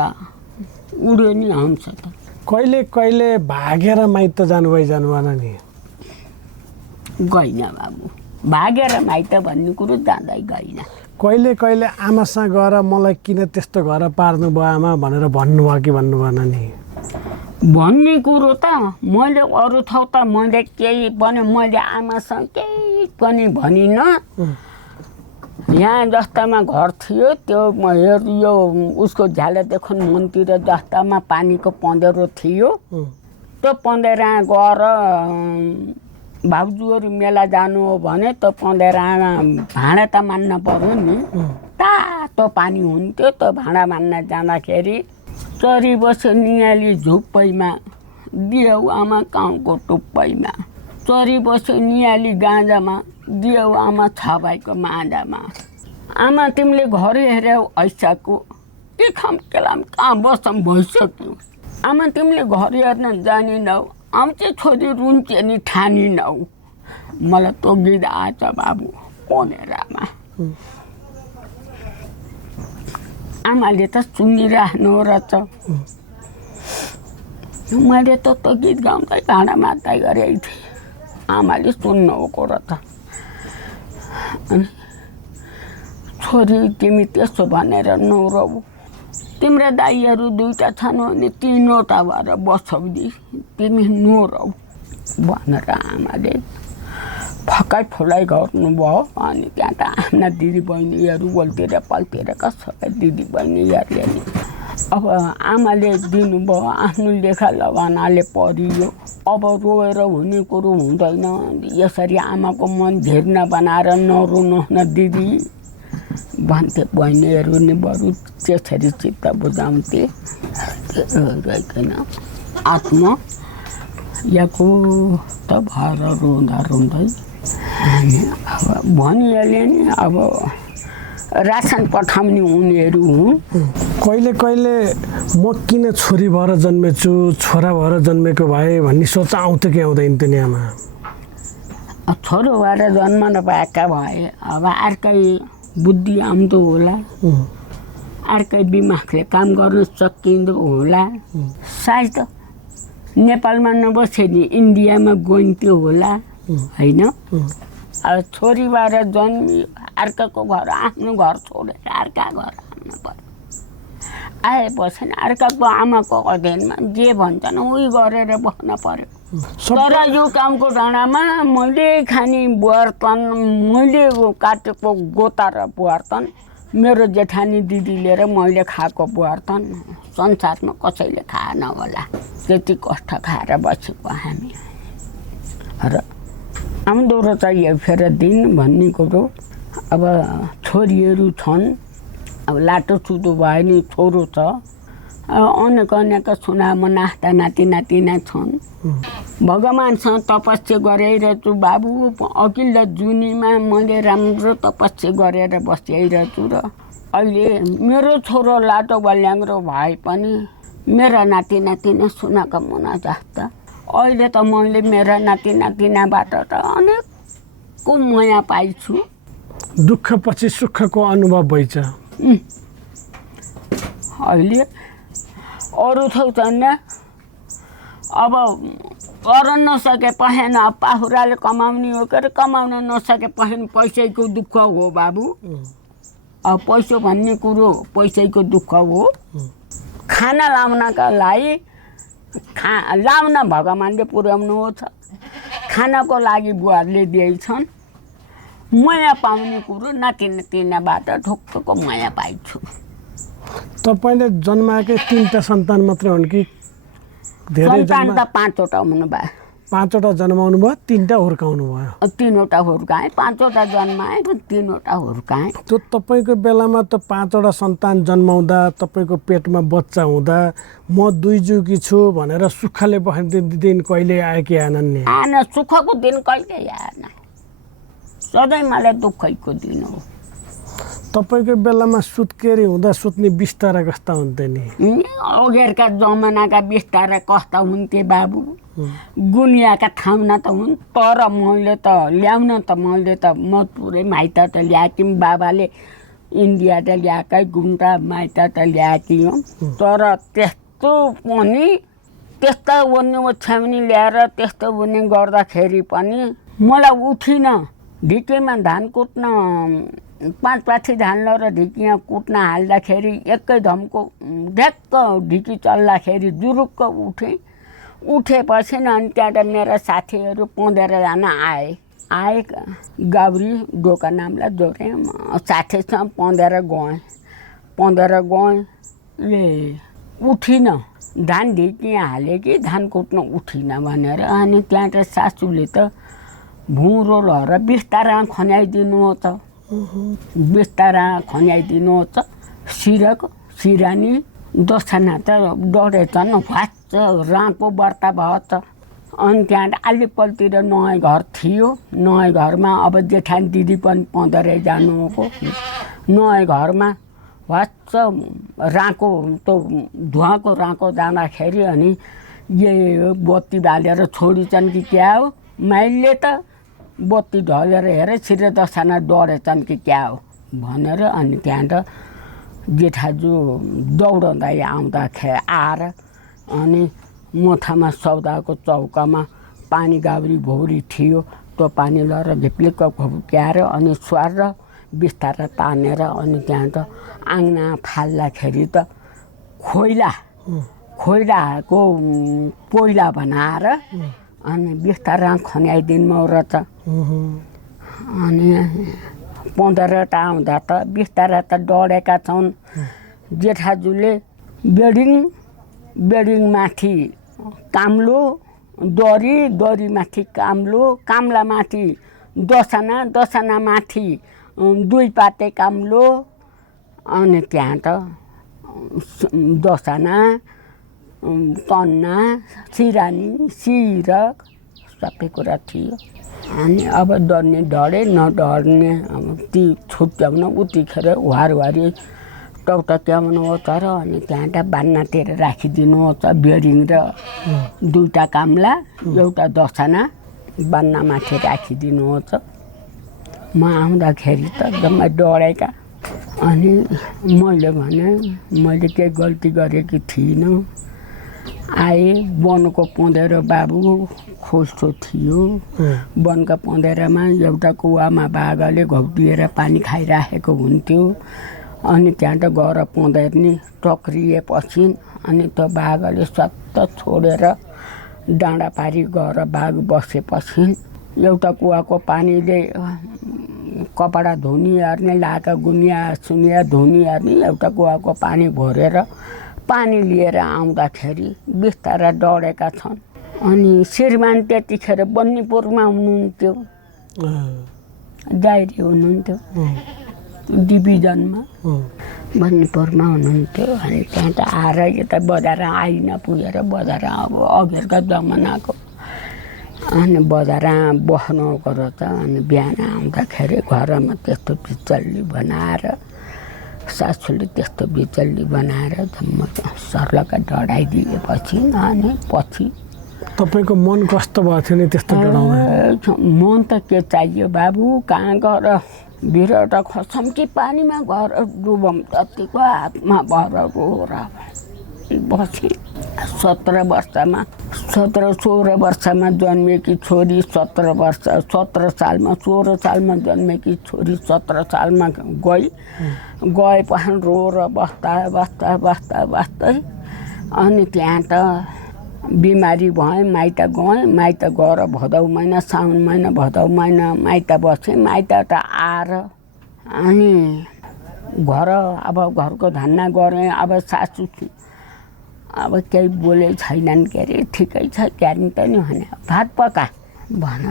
उड्यो नि हुन्छ त कहिले भागेर माइत जानुभएन नि गइन बाबु भागेर माइत भन्ने कुरो जाँदै गइन कहिले आमासँग गएर मलाई किन त्यस्तो घर पार्नु भयो आमा भनेर भन्नुभयो कि भन्नु भएन नि भन्ने कुरो त मैले अरू ठाउँ त मैले केही पनि मैले आमासँग केही पनि भनिनँ यहाँ जस्तामा घर थियो त्यो यो उसको झ्यालदेखि मन्तिर जस्तामा पानीको पँधेरो थियो त्यो पँधेरा गएर भाउजूहरू मेला जानु हो भने त्यो पँधेरा भाँडा त मान्न पर्यो नि तातो पानी हुन्थ्यो त्यो भाँडा मान्न जाँदाखेरि चरी बस्यो नियाली झुप्पैमा दियौ आमा गाउँको टुप्पैमा चरी बस्यो नियाली गाँजामा दियौ आमा छाबाईको माँजामा आमा तिमीले घर हेऱ्यौ ऐसाको के खाम केलाम कहाँ बसम भइसक्यो आमा तिमीले घर हेर्न जानिनौ आउँछ छोरी रुन्चे नि ठानिनौ मलाई त्यो गीत आएछ बाबु कोनेरामा आमाले त सुनिराख्नु रहेछ मैले त त्यो गीत गाउँदै भाँडा मात्दै गरेको थिएँ आमाले सुन्नुभएको रहेछ अनि छोरी तिमी त्यसो भनेर नरौ तिम्रा दाइहरू 2टा छन् भने 3वटा भएर बसौदी तिमी नरौ भनेर आमाले फकाइ फुलाइ गर्नुभयो अनि त्यहाँ त आफ्ना दिदीबहिनीहरू बोल्तिर पल्तिर सबै दिदीबहिनीहरूले नि अब आमाले दिनुभयो आफ्नो लेखा लगानाले परियो अब रोएर हुने कुरो हुँदैन यसरी आमाको मन झेर्न बनाएर नरुनु न दिदी भन्थे बहिनीहरू नि बरु त्यसरी चित्त बुझाउँथे रहेकन आत्मा याको त भएर रुँदै अब भनिहाल्यो नि अब रासन पठाउने उनीहरू हुन् कहिले कहिले म किन छोरी भएर जन्मेछु छोरा भएर जन्मेको भए भन्ने सोच आउँथ्यो कि आउँदैन दुनियाँमा? छोरो भएर जन्म नपाएका भए अब अर्कै बुद्धि आउँदो होला, अर्कै दिमागले काम गर्न सकिँदो होला। सायद नेपालमा नबसेरी इन्डियामा गइन्थ्यो होला होइन। अब छोरी भएर जन्मियो, अर्काको घर आफ्नो घर छोडेर अर्का घर आउनु पर्यो। आएपछि अर्काको आमाको अध्ययनमा जे भन्छन् उही गरेर बस्न पर्यो। तर यो कामको डाँडामा मैले खाने बर्तन, मैले काटेको गोता र बर्तन, मेरो जेठानी दिदी लिएर मैले खाएको बर्तन संसारमा कसैले खाएन होला। त्यति कष्ट खाएर बसेको हामी। र आउँदो रहेछ यो फेरि दिन भन्ने कुरो। अब छोरीहरू छन्, अब लाटो सुधो भयो नि छोरो छ, अनेक अनेक सुनामा नास्ता नाति नातिना छन्। भगवान्सँग तपस्या गरिरहेछु बाबु। अघिल्लो जुनीमा मैले राम्रो तपस्या गरेर बसिरहेछु र अहिले मेरो छोरो लाटो बल्याङ्ग्रो भए पनि मेरा नाति नातिना सुनाको मुना जस्ता। अहिले त मैले मेरा नाति नातिनाबाट त अनेकको माया पाइछु। दुःखपछि सुखको अनुभव भइछ अहिले। अरू थोक छैन। अब गर्न नसके पहेन, पाहुराले कमाउने हो के कमाउन नसके पहेन पैसैको दुःख हो बाबु। अब पैसा भन्ने कुरो पैसैको दुःख हो। खाना लाउनका लागि लाउन भगवान्ले पुर्याउनु छ, खानाको लागि बुवाहरूले दिएछन्। माया पाउने कुरो नाति नातिनाबाट ढुक्कको माया पाइछु। तपाईँले जन्माएकै 3टा सन्तान मात्रै हुन् कि धेरै? सन्तान त 5वटा हुनुभयो। 5वटा जन्माउनु भयो, 3टा हुर्काउनु भयो। 3वटा हुर्काएँ, 5वटा जन्माएँ, 3वटा हुर्काएँ। त्यो तपाईँको बेलामा त 5वटा सन्तान जन्माउँदा तपाईँको पेटमा बच्चा हुँदा म 2 जुकी छु भनेर सुखले बस्ने दिन कहिले आयो कि आएनन् नि? आएन, सुखको दिन कहिले आएन। सधैँ मलाई दुःखैको दिन हो। तपाईँको बेलामा सुत्केरी हुँदा सुत्ने बिस्तारा कस्ता हुन्थे नि? अघिका जमानाका बिस्तारा कस्ता हुन्थे बाबु। गुनियाका ठाउँमा त हुन्, तर मैले त ल्याउन त मैले त म पुरै माइत त ल्याएकी। बाबाले इन्डिया त ल्याएकै, गुन्टा माइत त ल्याएकी हो। तर त्यस्तो पनि त्यस्तो उनी ओछ्याउनी ल्याएर त्यस्तो उनी गर्दाखेरि पनि मलाई उठिन। ढिकीमा धान कुट्न 5 पाथी धान लगेर ढिकीमा कुट्न हाल्दाखेरि एकै धम्को ढ्याक्क ढिकी चल्दाखेरि जुरुक्क उठेपछि अनि त्यहाँबाट मेरा साथीहरू 15जना आए। गाउरी डोका नामलाई जोडेँ, साथीसँग 15 गएँ। ए उठिन, धान ढिकीमा हाले कि धान कुट्न उठिन भनेर। अनि त्यहाँबाट सासूले त भुँरो लहर बिस्तारा खन्याइदिनुहोस्, बिस्तारा खन्याइदिनुहोस्। सिरानी दसजना त डढेछन्, फाँच राँको व्रत भएछ। अनि त्यहाँ अलिपल्तिर नयाँ घर थियो। नयाँ घरमा अब जेठानी दिदी पनि 15 जानुभएको। नयाँ घरमा फाँच राँको त धुवाको राँको जाँदाखेरि अनि यो बत्ती बालेर छोडिछन् कि क्या हो, माइलले त बत्ती ढलेर हेरे छिरे 10जना डढेछन् कि क्या हो भनेर। अनि त्यहाँबाट जेठाजु दौडँदै आउँदाखेरि आएर अनि मोथामा सौदाको चौकामा पानी गाउरी भौरी थियो। त्यो पानी लगेर झिप्लिक्क घुप्क्याएर अनि स्वार बिस्तारा तानेर अनि त्यहाँबाट आङ्ना फाल्दाखेरि त खोइलाको पोइला बनाएर अनि बिस्तारा खन्याइदिनु रहेछ। अनि 15टा आउँदा त बिस्तारा त डढेका छन्। जेठाजुले बेडिङ माथि काम्लो, दरी माथि काम्लो, काम्ला माथि दसना माथि 2 पाते काम्लो। अनि त्यहाँ त 10जना तन्ना, सिरानी, सिरक सबै कुरा थियो। अनि अब डढ्ने डढे, नडढ्ने ती छुट्याउन उतिखेर वारवारी टौटक्याउनुहोस् र अनि त्यहाँ बान्नातिर राखिदिनुहोस् बेरिङ र दुईवटा काम्ला एउटा दसना बान्नामाथि राखिदिनुहोस्। म आउँदाखेरि त एकदमै डराएका। अनि मैले भने मैले केही गल्ती गरेकी थिइनँ। आएँ वनको पँधेरो बाबु खोल्सो थियो। वनका पँधेरोमा एउटा कुवामा बाघले घौटिएर पानी खाइराखेको हुन्थ्यो। अनि त्यहाँ गएर पँधेर्नी टक्रिएपछि अनि त्यो बाघले सत्त छोडेर डाँडा पारी गएर बाघ बसेपछि एउटा कुवाको पानीले कपडा धुनिहार्ने लाका गुनिया सुनिया धुनिहार्ने एउटा कुवाको पानी भरेर पानी लिएर आउँदाखेरि बिस्तारा डढेका छन्। अनि श्रीमान त्यतिखेर बन्नीपुरमा हुनुहुन्थ्यो, डाइरी हुनुहुन्थ्यो डिभिजनमा बन्नीपुरमा हुनुहुन्थ्यो। अनि त्यहाँ त आएर यता बजार आइन पुगेर बजार अब अघिका जमानाको अनि बजार बस्नुको रहेछ। अनि बिहान आउँदाखेरि घरमा त्यस्तो बिचल्ली बनाएर सासूले त्यस्तो बिचल्ली बनाएर म सर्लका डढाइदिएपछि अनि पछि तपाईँको मन कस्तो भएको थियो नि त्यस्तो डराउँदा? मन त के चाहियो बाबु, कहाँ गएर बिरट खसम कि पानीमा गएर डुबम जतिको हातमा भएर रोएर बसेँ। 16 वर्षमा जन्मेकी छोरी 16 सालमा जन्मेकी छोरी 17 सालमा गएपछि रोएर बस्दै अनि त्यहाँ त बिमारी भएँ। माइत गएर भदौ महिना साउन महिना भदौ महिना माइत बसेँ। माइत त आएर अनि अब घरको धन्ना गरेँ। अब सासू अब केही बोले छैनन् के अरे, ठिकै छ क्यारिङ त नि भने भात पका भन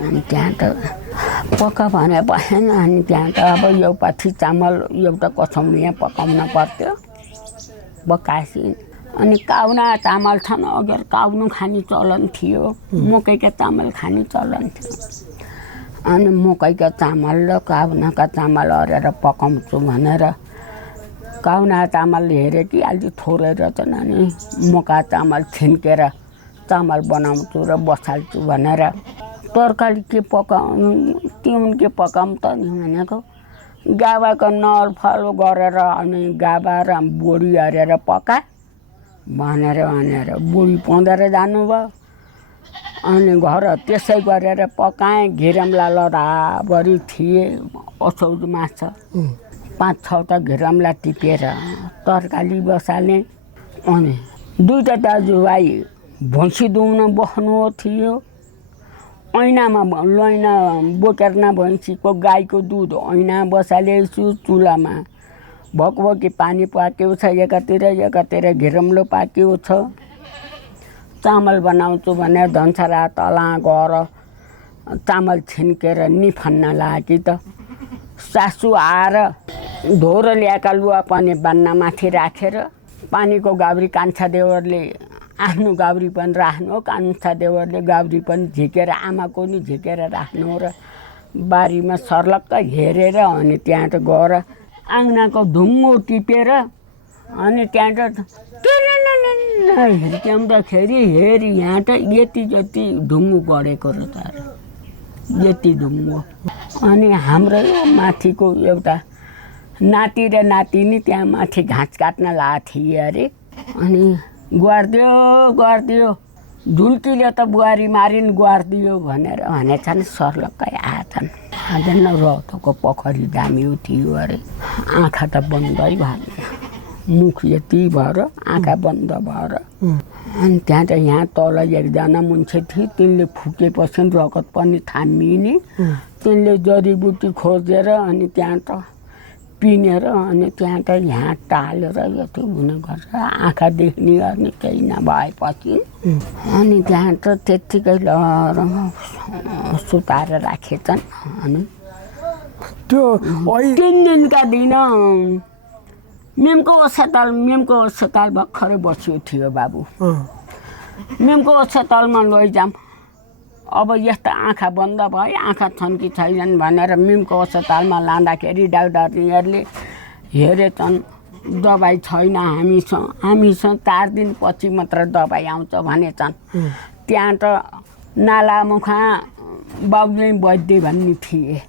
अनि त्यहाँ त पका भने भएन। अनि त्यहाँ त अब यो पाथी चामल एउटा कछौनिया पकाउन पर्थ्यो, पकाएपछि अनि काउना चामल छन्। अघि काउनु खाने चलन थियो, मकैका चामल खाने चलन थियो। अनि मकैका चामल र काउनाका चामल अरेर पकाउँछु भनेर काउना चामल हेरेँ कि अलि थोरै रहेछन्। अनि मका चामल छिन्केर चामल बनाउँछु र बसाल्छु भनेर तरकारी के पकाउनु तिउन के पकाउँ त नि भनेको गावाको नलफल गरेर अनि गावा र बोडी हरेर पका भनेर बुढी पँधेर जानुभयो। अनि घर त्यसै गरेर पकाएँ। घिरमला लडाभरि थिए असौज माछा 5-6 त घिरमला टिपेर तरकारी बसालेँ। अनि दुईवटा दाजुभाइ भैँसी दुहुन बस्नु थियो। ऐनामा लैना बोकेर भैँसीको गाईको दुध ऐना बसालेछु। चुलामा भकभकी पानी पाकेको छ, एकातिर घिरम्लो पाकेको छ। चामल बनाउँछु भने धनसरा तला गएर चामल छिन्केर निफन्न लागि त सासू आएर धोरो ल्याएका लुवा पनि बान्नामाथि राखेर पानीको गाउरी कान्छा देवरले आफ्नो गाउरी पनि राख्नु, कान्छा देवरले गाउरी पनि झिकेर आमाको नि झिकेर राख्नु र बारीमा सर्लक्क हेरेर अनि त्यहाँ त गएर आँगनाको ढुङ्गो टिपेर अनि त्यहाँ त हिर्क्याउँदाखेरि हेरी यहाँ त यति जति ढुङ्गो गढेको रहेछ, यति ढुङ्गो। अनि हाम्रो माथिको एउटा नाति र नातिनी त्यहाँ माथि घाँस काट्न लागेको थिए अरे। अनि गुहारिदियो झुल्कीले त बुहारी मारिन् गुहारिदियो भनेछन्। सर्लक्कै आएछन्। आज न रौतको पोखरी दामी थियो अरे। आँखा त बन्दै भयो, मुख यति भएर आँखा बन्द भएर। अनि त्यहाँ त यहाँ तल एकजना मान्छे थिए, तिनले फुकेपछि रगत पनि थामिने। तिनले जडीबुटी खोजेर अनि त्यहाँ त पिनेर अनि त्यहाँ त यहाँ टालेर यति हुने गर्छ। आँखा देख्ने गर्ने केही नभएपछि अनि त्यहाँ त त्यत्तिकै सुताएर राखेछन्। अनि त्यो 3 दिनका दिन मेमको अस्पताल भर्खरै बस्यो थियो बाबु। मेमको अस्पतालमा लैजाऊँ, अब यस्ता आँखा बन्द भयो, आँखा छन् कि छैनन् भनेर मेमको अस्पतालमा लाँदाखेरि डाक्टरहरूले हेरेछन् दबाई छैन हामीसँग 4 दिनपछि मात्र दबाई आउँछ भनेछन्। त्यहाँ त नालामुखा बाउले वैद्य भन्ने थिए,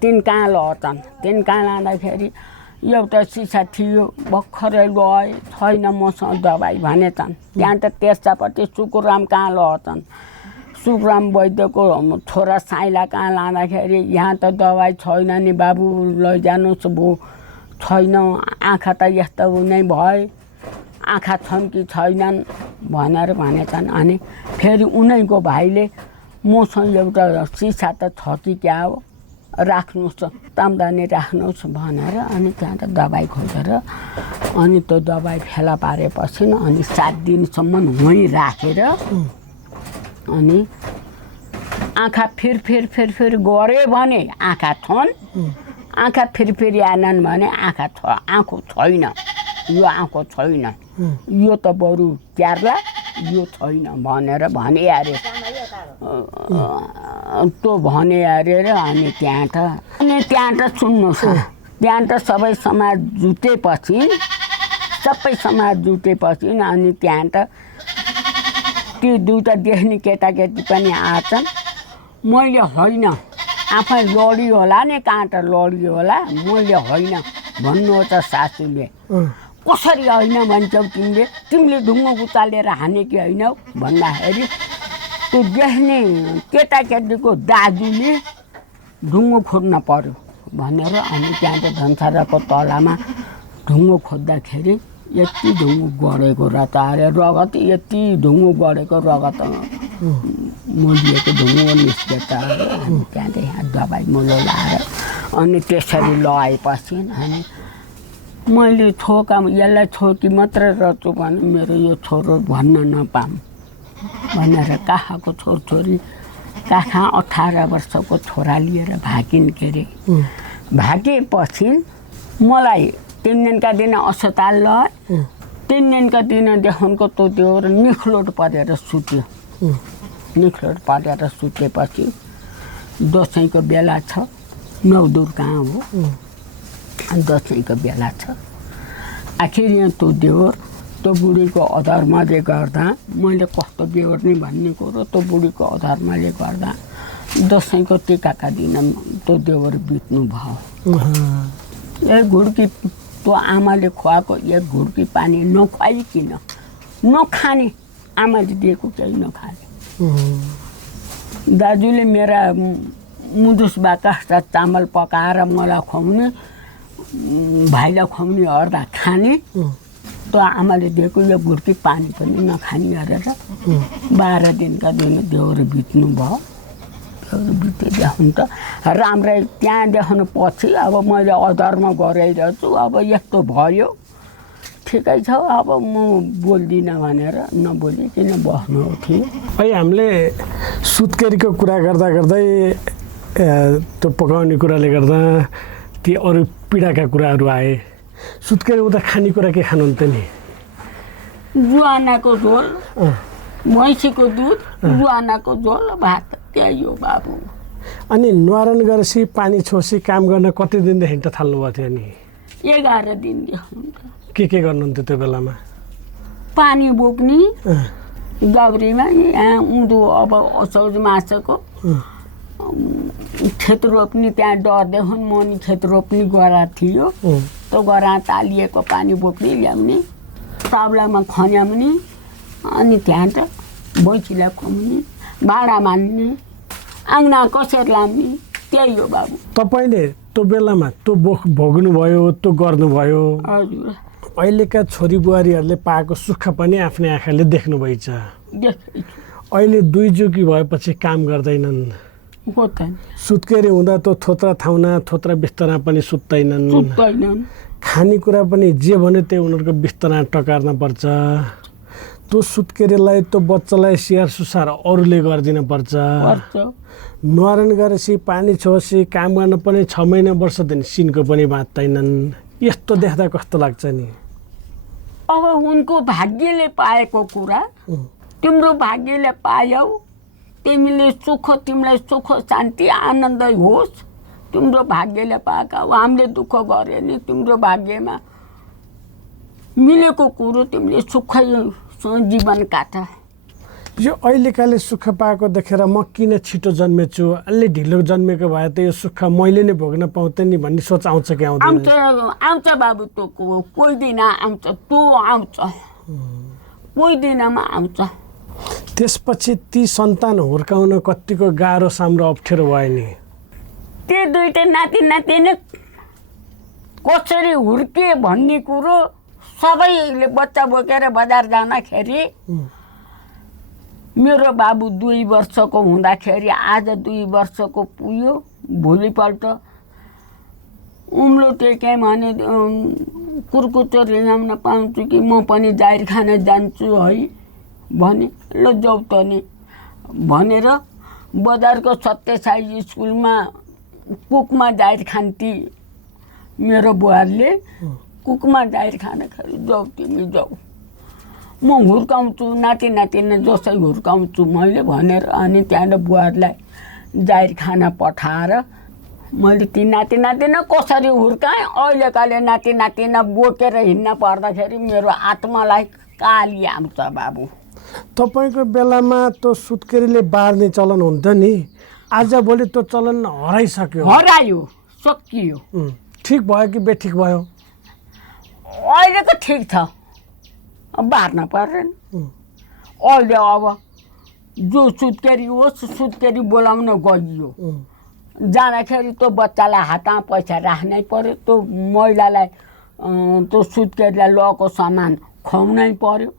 तिन कहाँ लछन्। तिन कहाँ लाँदाखेरि एउटा सिसा थियो, भर्खरै गए, छैन मसँग दबाई भनेछन्। त्यहाँ त त्यसपट्टि सुकुराम कहाँ लछन्, सुकुराम वैद्यको छोरा साइला कहाँ लाँदाखेरि यहाँ त दबाई छैन नि बाबु, लैजानुहोस् भो, छैन, आँखा त यस्तो नै भए, आँखा छन् कि छैनन् भनेर भनेछन्। अनि फेरि उनैको भाइले मसँग एउटा सिसा त छ कि क्या हो, राख्नुहोस्, ताम्दानी राख्नुहोस् भनेर अनि त्यहाँ त दबाई खोजेर अनि त्यो दबाई फेला पारेपछि अनि 7 दिनसम्म वहीँ राखेर अनि आँखा फेर गऱ्यो भने आँखा छन्, आँखा फेरि आएनन् भने आँखो छैन, यो आँखो छैन, यो त बरु क्यार्ला, यो छैन भनेर भने अरे। त्यो भने अरे र अनि त्यहाँ त सुन्नुहोस्, त्यहाँ त सबै समाज जुटेपछि अनि त्यहाँ त त्यो दुईटा देख्ने केटाकेटी पनि आछन्। मैले होइन, आफै लडियो होला नि, कहाँ त लडियो होला, मैले होइन भन्नुहोस् सासूले। कसरी होइन भन्छौ तिमीले ढुङ्गो उचालेर हाने कि होइन भन्दाखेरि त्यो देख्ने केटाकेटीको दाजुले ढुङ्गो खोज्न पर्यो भनेर अनि त्यहाँ त धनसाराको तलामा ढुङ्गो खोज्दाखेरि यति ढुङ्गो गढेको रहेछ अरे, रगत यति ढुङ्गो गढेको रगत मोलिएको ढुङ्गो निस्केछ अरे। अनि त्यहाँदेखि यहाँ दबाई मुलो लाएर अनि त्यसरी लगाएपछि अनि मैले यसलाई छोकी मात्र रच्छु भने मेरो यो छोरो भन्न नपाऊँ भनेर काखाको छोरछोरी, काखा 18 वर्षको छोरा लिएर भागिन् के अरे। भागेपछि मलाई 3 दिनका दिन अस्पताल लग्यो। 3 दिनका दिनदेखिको त्यो निखलोट परेर सुत्यो। निखलोट परेर सुतेपछि दसैँको बेला छ, 9 दुर कहाँ हो, दसैँको बेला छ। आखिर यहाँ त्यो बुढीको अधर्मले गर्दा, मैले कस्तो बेहोर्ने भन्ने कुरो, त्यो बुढीको अधर्मले गर्दा दसैँको टिकाका दिन त्यो देवर बित्नु भयो। एक घुर्की त्यो आमाले खुवाएको एक घुर्की पानी नखुवाइकन, नखाने, आमाले दिएको केही नखाने। दाजुले मेरा मुदुसबाट चामल पकाएर मलाई खुवाउने, भाइलाई खुवाउने हर्दा खाने, त्यो आमाले दिएको यो घुर्की पानी पनि नखाने गरेर 12 दिनका दिन देवर बित्नु भयो। देवर बितेदेखि त राम्रै त्यहाँदेखि पछि अब मैले अधर्म गरिरहेछु, अब यस्तो भयो, ठिकै छ, अब म बोल्दिनँ भनेर नबोलिकन बस्नु थियो। अहिले हामीले सुत्केरीको कुरा गर्दै त्यो पकाउने कुराले गर्दा ती अरू पीडाका कुराहरू आए। सुत्केरी उता खानेकुरा के खानुहुन्थ्यो नि? जुवानाको झोल, भैँसीको दुध, जुवानाको झोल, भात, त्यही हो बाबु। अनि न्वारन गरेपछि पानी छोसी काम गर्न कति दिनदेखि त थाल्नुभएको थियो नि? 11 दिनदेखि। के गर्नुहुन्थ्यो त्यो बेलामा? पानी बोक्ने गौरीमा, यहाँ उँधो अब असौज मासको खेत रोप्ने, त्यहाँ डरदेखि मनी खेत रोप्ने गरा थियो, त्यो गरा तालिएको पानी बोक्ने ल्याउने, ताउलामा खन्याउने, अनि त्यहाँ त भैँसीलाई खुवाउने, भाँडा मान्ने, आङ्गना कसेर लाउने, त्यही हो बाबु। तपाईँले त्यो बेलामा त्यो भोग्नुभयो, त्यो गर्नुभयो। हजुर। अहिलेका छोरी बुहारीहरूले पाएको सुख पनि आफ्नै आँखाले देख्नुभएछ। अहिले 2 जुकी भएपछि काम गर्दैनन्। सुत्केरी हुँदा त थोत्रा ठाउँना, थोत्रा बिस्तरा पनि सुत्दैनन्। खानेकुरा पनि जे भन्यो त्यही उनीहरूको बिस्तरा टकार्न पर्छ। त्यो सुत्केरीलाई, त्यो बच्चालाई स्याहार सुसार अरूले गरिदिन पर्छ। न्वारन गरेपछि पानी छोसी काम गर्न पनि 6 महिना वर्ष दिन सिनको पनि बाँच्दैनन्। यस्तो देख्दा कस्तो लाग्छ नि? अब उनको भाग्यले पाएको कुरा, तिम्रो भाग्यले पायौ, तिमीलाई सुख शान्ति आनन्द होस् तिम्रो भाग्यले पाएका हो, हामीले दुःख गरे नि तिम्रो भाग्यमा मिलेको कुरो तिमीले सुखसँग जीवन काट। यो अहिलेकाले सुख पाएको देखेर म किन छिटो जन्मेछु, अलि ढिलो जन्मेको भए त यो सुख मैले नै भोग्न पाउँथेँ नि भन्ने सोच आउँछ कि आउँदैन? आउँछ बाबु, तँ कोही दिन आउँछ, आउँछ कोही दिनमा आउँछ। त्यसपछि ती सन्तान हुर्काउन कतिको गाह्रो साम्रो अप्ठ्यारो भयो नि? त्यो दुईटै नाति नातिनी कसरी हुर्के भन्ने कुरो सबैले बच्चा बोकेर बजार जाँदाखेरि मेरो बाबु 2 वर्षको हुँदाखेरि आज 2 वर्षको पुग्यो, भोलिपल्ट उम्लो टेके भने कुर्कुचो रिङाउन पाउँछु कि म पनि जाहिर खान जान्छु है भने ल जाऊ त नि भनेर बजारको सत्यसाई स्कुलमा कुकमा जाहिर खान्थी मेरो बुहारीले। कुकमा जाहिर खाँदाखेरि जाऊ तिमी जाऊ, म हुर्काउँछु, नाति नातिना जसै हुर्काउँछु मैले भनेर अनि त्यहाँबाट बुहारीलाई जाहिर खाना पठाएर मैले ती नाति नातिना कसरी हुर्काएँ। अहिलेकाले नाति नातिना बोकेर हिँड्न पर्दाखेरि मेरो आत्मालाई काली आउँछ बाबु। तपाईँको बेलामा त्यो सुत्केरीले बार्ने चलन हुन्थ्यो नि, आजभोलि त्यो चलन हराइसक्यो। हरायो, सकियो। ठिक भयो कि बेठिक भयो? अहिलेको ठिक छ, बार्न पर्दैन। अहिले अब जो सुत्केरी होस् सुत्केरी बोलाउन गइयो, जाँदाखेरि त्यो बच्चालाई हातमा पैसा राख्नै पर्यो, त्यो महिलालाई त्यो सुत्केरीलाई लगेको सामान खुवाउनै पर्यो।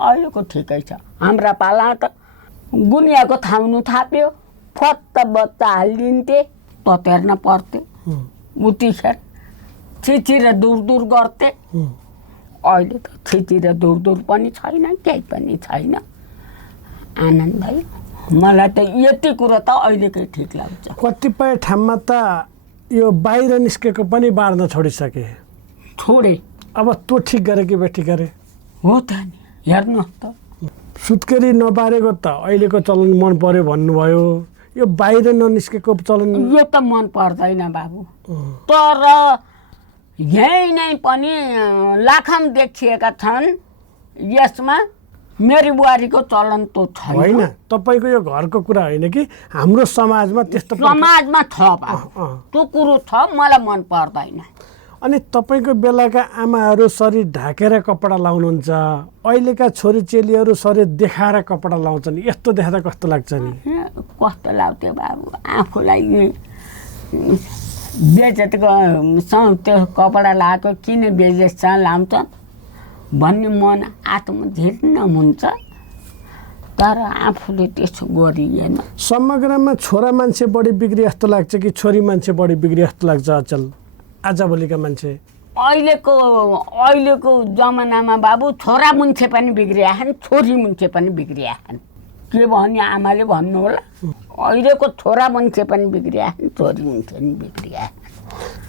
अहिलेको ठिकै छ। हाम्रा पाला त गुनियाको थाउनु थाप्यो, फत्त बच्चा हालिदिन्थे, ततेर्न पर्थे, उतिखेर छिचिर दूर दूर गर्थे। अहिले त छिचिर दूर दूर पनि छैन, केही पनि छैन। आनन्द भयो मलाई त। यति कुरो त अहिलेकै ठिक लाग्छ। कतिपय ठाउँमा त यो बाहिर निस्केको पनि बार्न छोडिसके। छोडे। अब त्यो ठिक गरे कि बेठिक गरे? हो त नि, हेर्नुहोस् त। सुत्केरी नबारेको त अहिलेको चलन मन पर्यो भन्नुभयो, यो बाहिर ननिस्केको चलन यो त मन पर्दैन बाबु। तर यहीँ नै पनि लाखम देखिएका छन्। यसमा मेरी बुहारीको चलन त छैन। होइन, तपाईँको यो घरको कुरा होइन कि हाम्रो समाजमा त्यस्तो समाजमा छ बाबु, त्यो कुरो छ, मलाई मन पर्दैन। अनि तपाईँको बेलाका आमाहरू शरीर ढाकेर कपडा लाउनुहुन्छ, अहिलेका छोरी चेलीहरू शरीर देखाएर कपडा लाउँछन्, यस्तो देख्दा कस्तो लाग्छ नि? कस्तो लाग्थ्यो बाबु, आफूलाई बेजेतको त्यो कपडा लगाएको किन बेजेत लाउँछ भन्ने मन आत्मधीर्ण हुन्छ, तर आफूले त्यसो गरिएन। समग्रमा छोरा मान्छे बढी बिग्री जस्तो लाग्छ कि छोरी मान्छे बढी बिग्री जस्तो लाग्छ अचल आजभोलिका मान्छे? अहिलेको जमानामा बाबु छोरा मान्छे पनि बिग्रिया छन्, छोरी मान्छे पनि बिग्रिया छन्। के भन्ने आमाले भन्नु होला? अहिलेको छोरा मान्छे पनि बिग्रिया छन्, छोरी मान्छे पनि बिग्रिया छन्।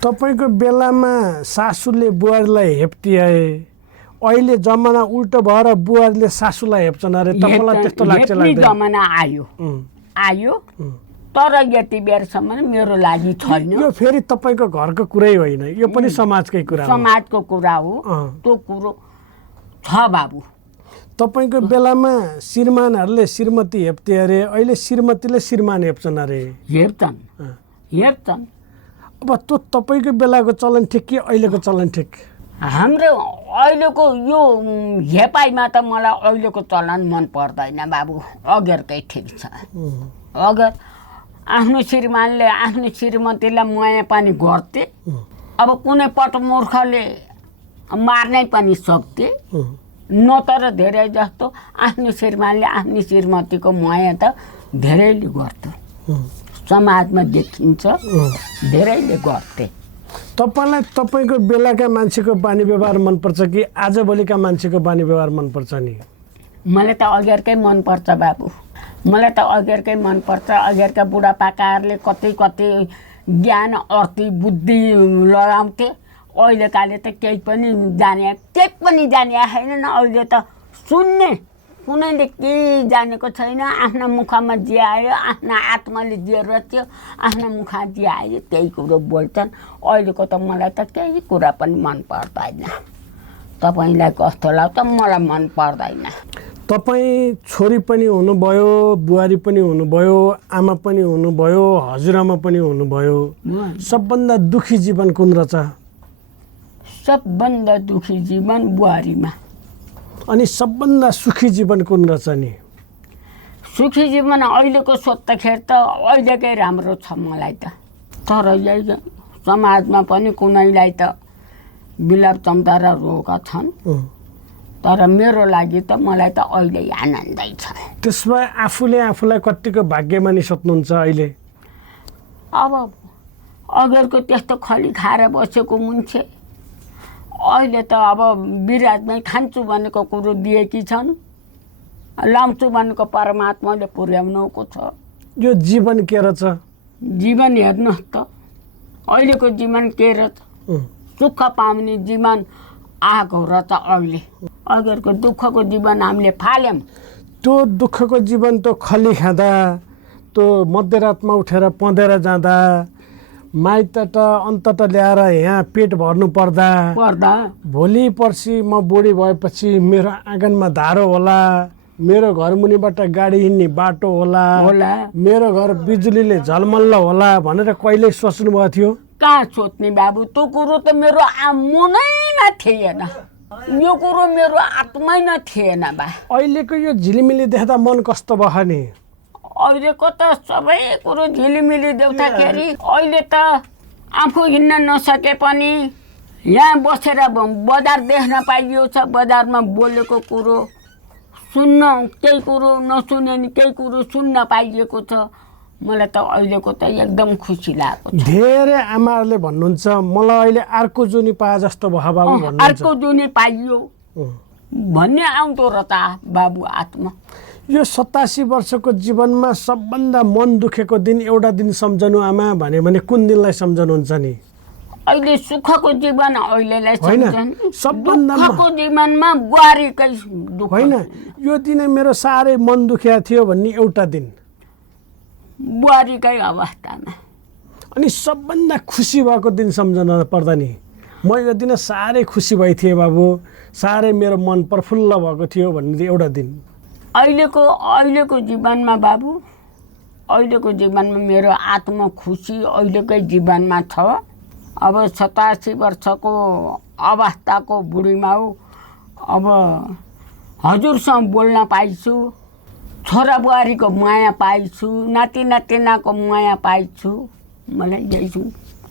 तपाईँको बेलामा सासूले बुहारीलाई हेप्टिआए, अहिले जमाना उल्टो भएर बुहारीले सासूलाई हेप्छन् अरे, तपाईँलाई त्यस्तो लाग्छ? जमाना आयो तर यति बेरसम्म मेरो लागि छैन। यो फेरि तपाईँको घरको कुरै होइन, यो पनि समाजकै कुरा हो। समाजको कुरा हो, त्यो कुरो छ बाबु। तपाईँको बेलामा श्रीमानहरूले श्रीमती हेप्थे अरे, अहिले श्रीमतीले श्रीमान हेप्छन् अरे। हेप्छन्। अब त्यो तपाईँको बेलाको चलन ठिक कि अहिलेको चलन ठिक? हाम्रो अहिलेको यो हेपाइमा त मलाई अहिलेको चलन मन पर्दैन बाबु, अगरकै ठिक छ। अगर आफ्नो श्रीमानले आफ्नो श्रीमतीलाई माया पनि गर्थे, अब कुनै पटमूर्खले मार्नै पनि सक्थे, न तर धेरै जस्तो आफ्नो श्रीमानले आफ्नो श्रीमतीको माया त धेरैले गर्छ, समाजमा देखिन्छ, धेरैले गर्थे। तपाईँलाई तपाईँको बेलाका मान्छेको बानी व्यवहार मनपर्छ कि आजभोलिका मान्छेको बानी व्यवहार मनपर्छ नि? मलाई त अगरकै मनपर्छ बाबु, मलाई त अगरकै मनपर्छ। अगरका बुढापाकाहरूले कति कति ज्ञान अर्ती बुद्धि लगाउँथे, अहिलेकाले त केही पनि जाने छैन। अहिले त सुन्ने कुनैले केही जानेको छैन। आफ्ना मुखमा जे आयो, आफ्ना आत्माले जे रच्यो, आफ्ना मुखमा जे आयो त्यही कुरो बोल्छन्। अहिलेको त मलाई त केही कुरा पनि मन पर्दैन। तपाईँलाई कस्तो लाग्छ? मलाई मन पर्दैन। तपाईँ छोरी पनि हुनुभयो, बुहारी पनि हुनुभयो, आमा पनि हुनुभयो, हजुरआमा पनि हुनुभयो। सबभन्दा दुखी जीवन कुन रहेछ? सबभन्दा दुखी जीवन बुहारीमा। अनि सबभन्दा सुखी जीवन कुन रहेछ नि? सुखी जीवन अहिलेको सोध्दाखेरि त अहिलेकै राम्रो छ मलाई त। तर यही समाजमा पनि कुनैलाई त बिलाप चम्तारा रोगा छन्। तर मेरो लागि त मलाई त अहिले आनन्दै छ। त्यसमा आफूले आफूलाई कतिको भाग्यमानी सोच्नुहुन्छ अहिले? अब अगरको त्यस्तो खली खाएर बसेको मान्छे अहिले त अब बिराजमै खान्छु भनेको कुरो दिएकी छन्, लाउँछु भनेको परमात्माले पुर्याउनुको छ। यो जीवन के रहेछ? जीवन हेर्नुहोस् त, अहिलेको जीवन के रहेछ? सुख पाउने जीवन आएको रहेछ अहिले। अगरको दुःखको जीवन हामीले फाल्यौँ। त्यो दुःखको जीवन त खली खाँदा, त्यो मध्यरातमा उठेर पँधेर जाँदा, माइत त अन्तत ल्याएर यहाँ पेट भर्नु पर्दा भोलि पर्सि म बुढी भएपछि मेरो आँगनमा धारो होला, मेरो घर मुनिबाट गाडी हिँड्ने बाटो होला, मेरो घर बिजुलीले झलमल्ल होला भनेर कहिल्यै सोच्नु भएको थियो? कहाँ सोच्ने बाबु, त्यो कुरो त मेरो मनैमा थिएन। यो कुरो मेरो आत्मैमा थिएन बा। अहिलेको यो झिलिमिली देख्दा मन कस्तो भयो नि? अहिलेको त सबै कुरो झिलिमिली देख्दाखेरि अहिले त आफू हिँड्न नसके पनि यहाँ बसेर बजार देख्न पाइयो छ। बजारमा बोलेको कुरो सुन्न, केही कुरो नसुने नि केही कुरो सुन्न पाइएको छ। मलाई त अहिलेको त एकदम खुसी लागेको छ। धेरै आमाहरूले भन्नुहुन्छ मलाई अहिले अर्को जुनी पाए जस्तो भयो बाबु भन्नुहुन्छ। अर्को जुनी पाइयो भन्ने आउँदो रहेछ बाबु आत्मा। यो 87 वर्षको जीवनमा सबभन्दा मन दुखेको दिन एउटा दिन सम्झनु आमा भन्यो भने कुन दिनलाई सम्झनुहुन्छ नि? अहिले सुखको जीवन अहिलेलाई होइन, सबभन्दा दुःखको जीवनमा बुहारीकै दुःख होइन। यो दिन मेरो साह्रै मन दुखेको थियो भन्ने एउटा दिन बुहारीकै अवस्थामा। अनि सबभन्दा खुसी भएको दिन सम्झन पर्दा नि म यो दिन साह्रै खुसी भएको थिएँ बाबु, साह्रै मेरो मन प्रफुल्ल भएको थियो भन्ने एउटा दिन। अहिलेको जीवनमा बाबु, अहिलेको जीवनमा मेरो आत्मा खुसी अहिलेकै जीवनमा छ। अब 87 वर्षको अवस्थाको बुढीमा हो। अब हजुरसँग बोल्न पाइछु, छोरा बुहारीको माया पाइछु, नाति नातिनाको माया पाइछु। मलाई यही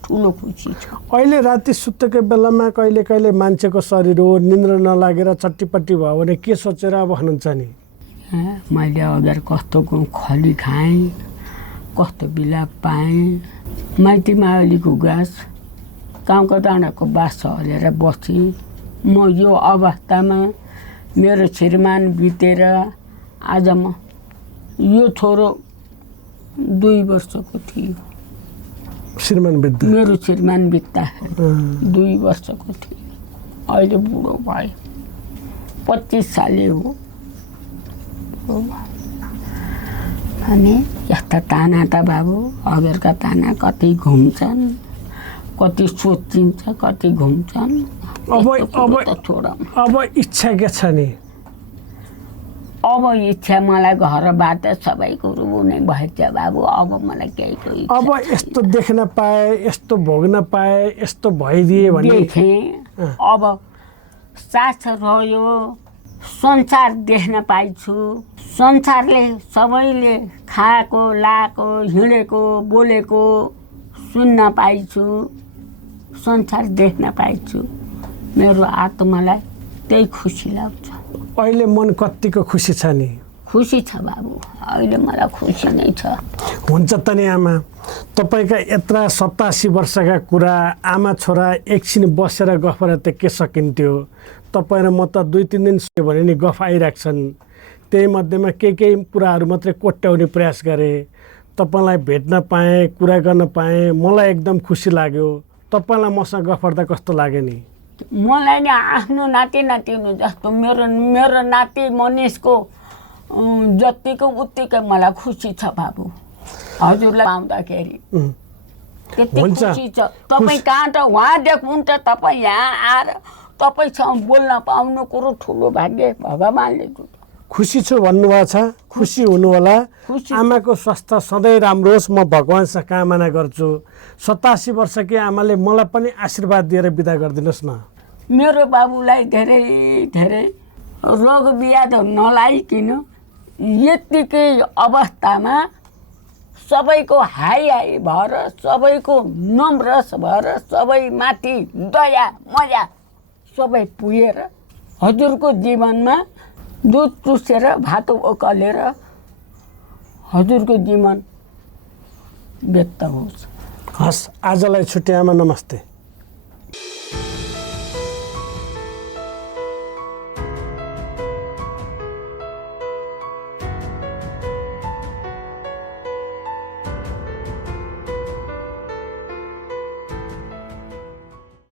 ठुलो खुसी छ। अहिले राति सुतेको बेलामा कहिले कहिले मान्छेको शरीर हो, निन्द्रा नलागेर चट्टीपट्टी भयो भने के सोचेर भन्नुहुन्छ नि? मैले अगर कस्तो खली खाएँ, कस्तो बिलाप पाएँ। माइती मावलीको गाँस, गाउँको डाँडाको बास हलेर बसेँ। म यो अवस्थामा मेरो श्रीमान बितेर आज म यो छोरो 2 वर्षको थियो। श्रीमान बित्दा? मेरो श्रीमान बित्दाखेरि 2 वर्षको थियो। अहिले बुढो भयो, 25 साले हो। अनि यस्ता ताना त बाबु, अगरका ताना कति घुम्छन्, कति सोचिन्छ, कति घुम्छन्। अब इच्छा के छ नि? अब इच्छा मलाई घरबाट सबै कुरो नै भएछ बाबु। अब मलाई केही अब यस्तो देख्न पाए, यस्तो भोग्न पाए, यस्तो भइदिए भने देखेँ। अब सास रह्यो, संसार देख्न पाइछु। संसारले सबैले खाएको, लाएको, हिँडेको, बोलेको सुन्न पाइछु। संसार देख्न पाइछु। मेरो आत्मालाई त्यही खुसी लाग्छ। अहिले मन कतिको खुसी छ नि? खुसी छ बाबु, अहिले मलाई खुसी नै छ। हुन्छ त नि आमा, तपाईँका यत्रा 87 वर्षका कुरा आमा छोरा एकछिन बसेर गफ गरेर त के सकिन्थ्यो? तपाईँ र म त 2-3 दिन सुन्यो भने नि गफ आइराख्छन्। त्यही मध्येमा केही कुराहरू मात्रै कोट्याउने प्रयास गरेँ। तपाईँलाई भेट्न पाएँ, कुरा गर्न पाएँ, मलाई एकदम खुसी लाग्यो। तपाईँलाई मसँग गफ गर्दा कस्तो लाग्यो नि? मलाई नि आफ्नो नाति नातिनी जस्तो मेरो नाति मनिषको जतिको उत्तिकै मलाई खुसी छ बाबु हजुरलाई पाउँदाखेरि त्यति हुन्छ। खुसी छ तपाईँ कहाँ त उहाँ देख्नुहुन्छ तपाईँ यहाँ आएर तपाईँसँग बोल्न पाउनु कुरो ठुलो भाग्य भगवान्ले दियो। खुसी छु भन्नुभएको छ, खुसी हुनु होला। खुसी छु। आमाको स्वास्थ्य सधैँ राम्रो होस् म भगवान्सँग कामना गर्छु। 87 वर्षकी आमाले मलाई पनि आशीर्वाद दिएर बिदा गरिदिनुहोस् न। मेरो बाबुलाई धेरै धेरै रोग बियाद नलाइकन यत्तिकै अवस्थामा सबैको हाई हाई भएर सबैको नम्रस भएर सबैमाथि दया मया सबै पुगेर हजुरको जीवनमा दुध चुसेर भात उकालेर हजुरको जीवन व्यक्त होस्। हस्, आजलाई छुट्टी आमा, नमस्ते।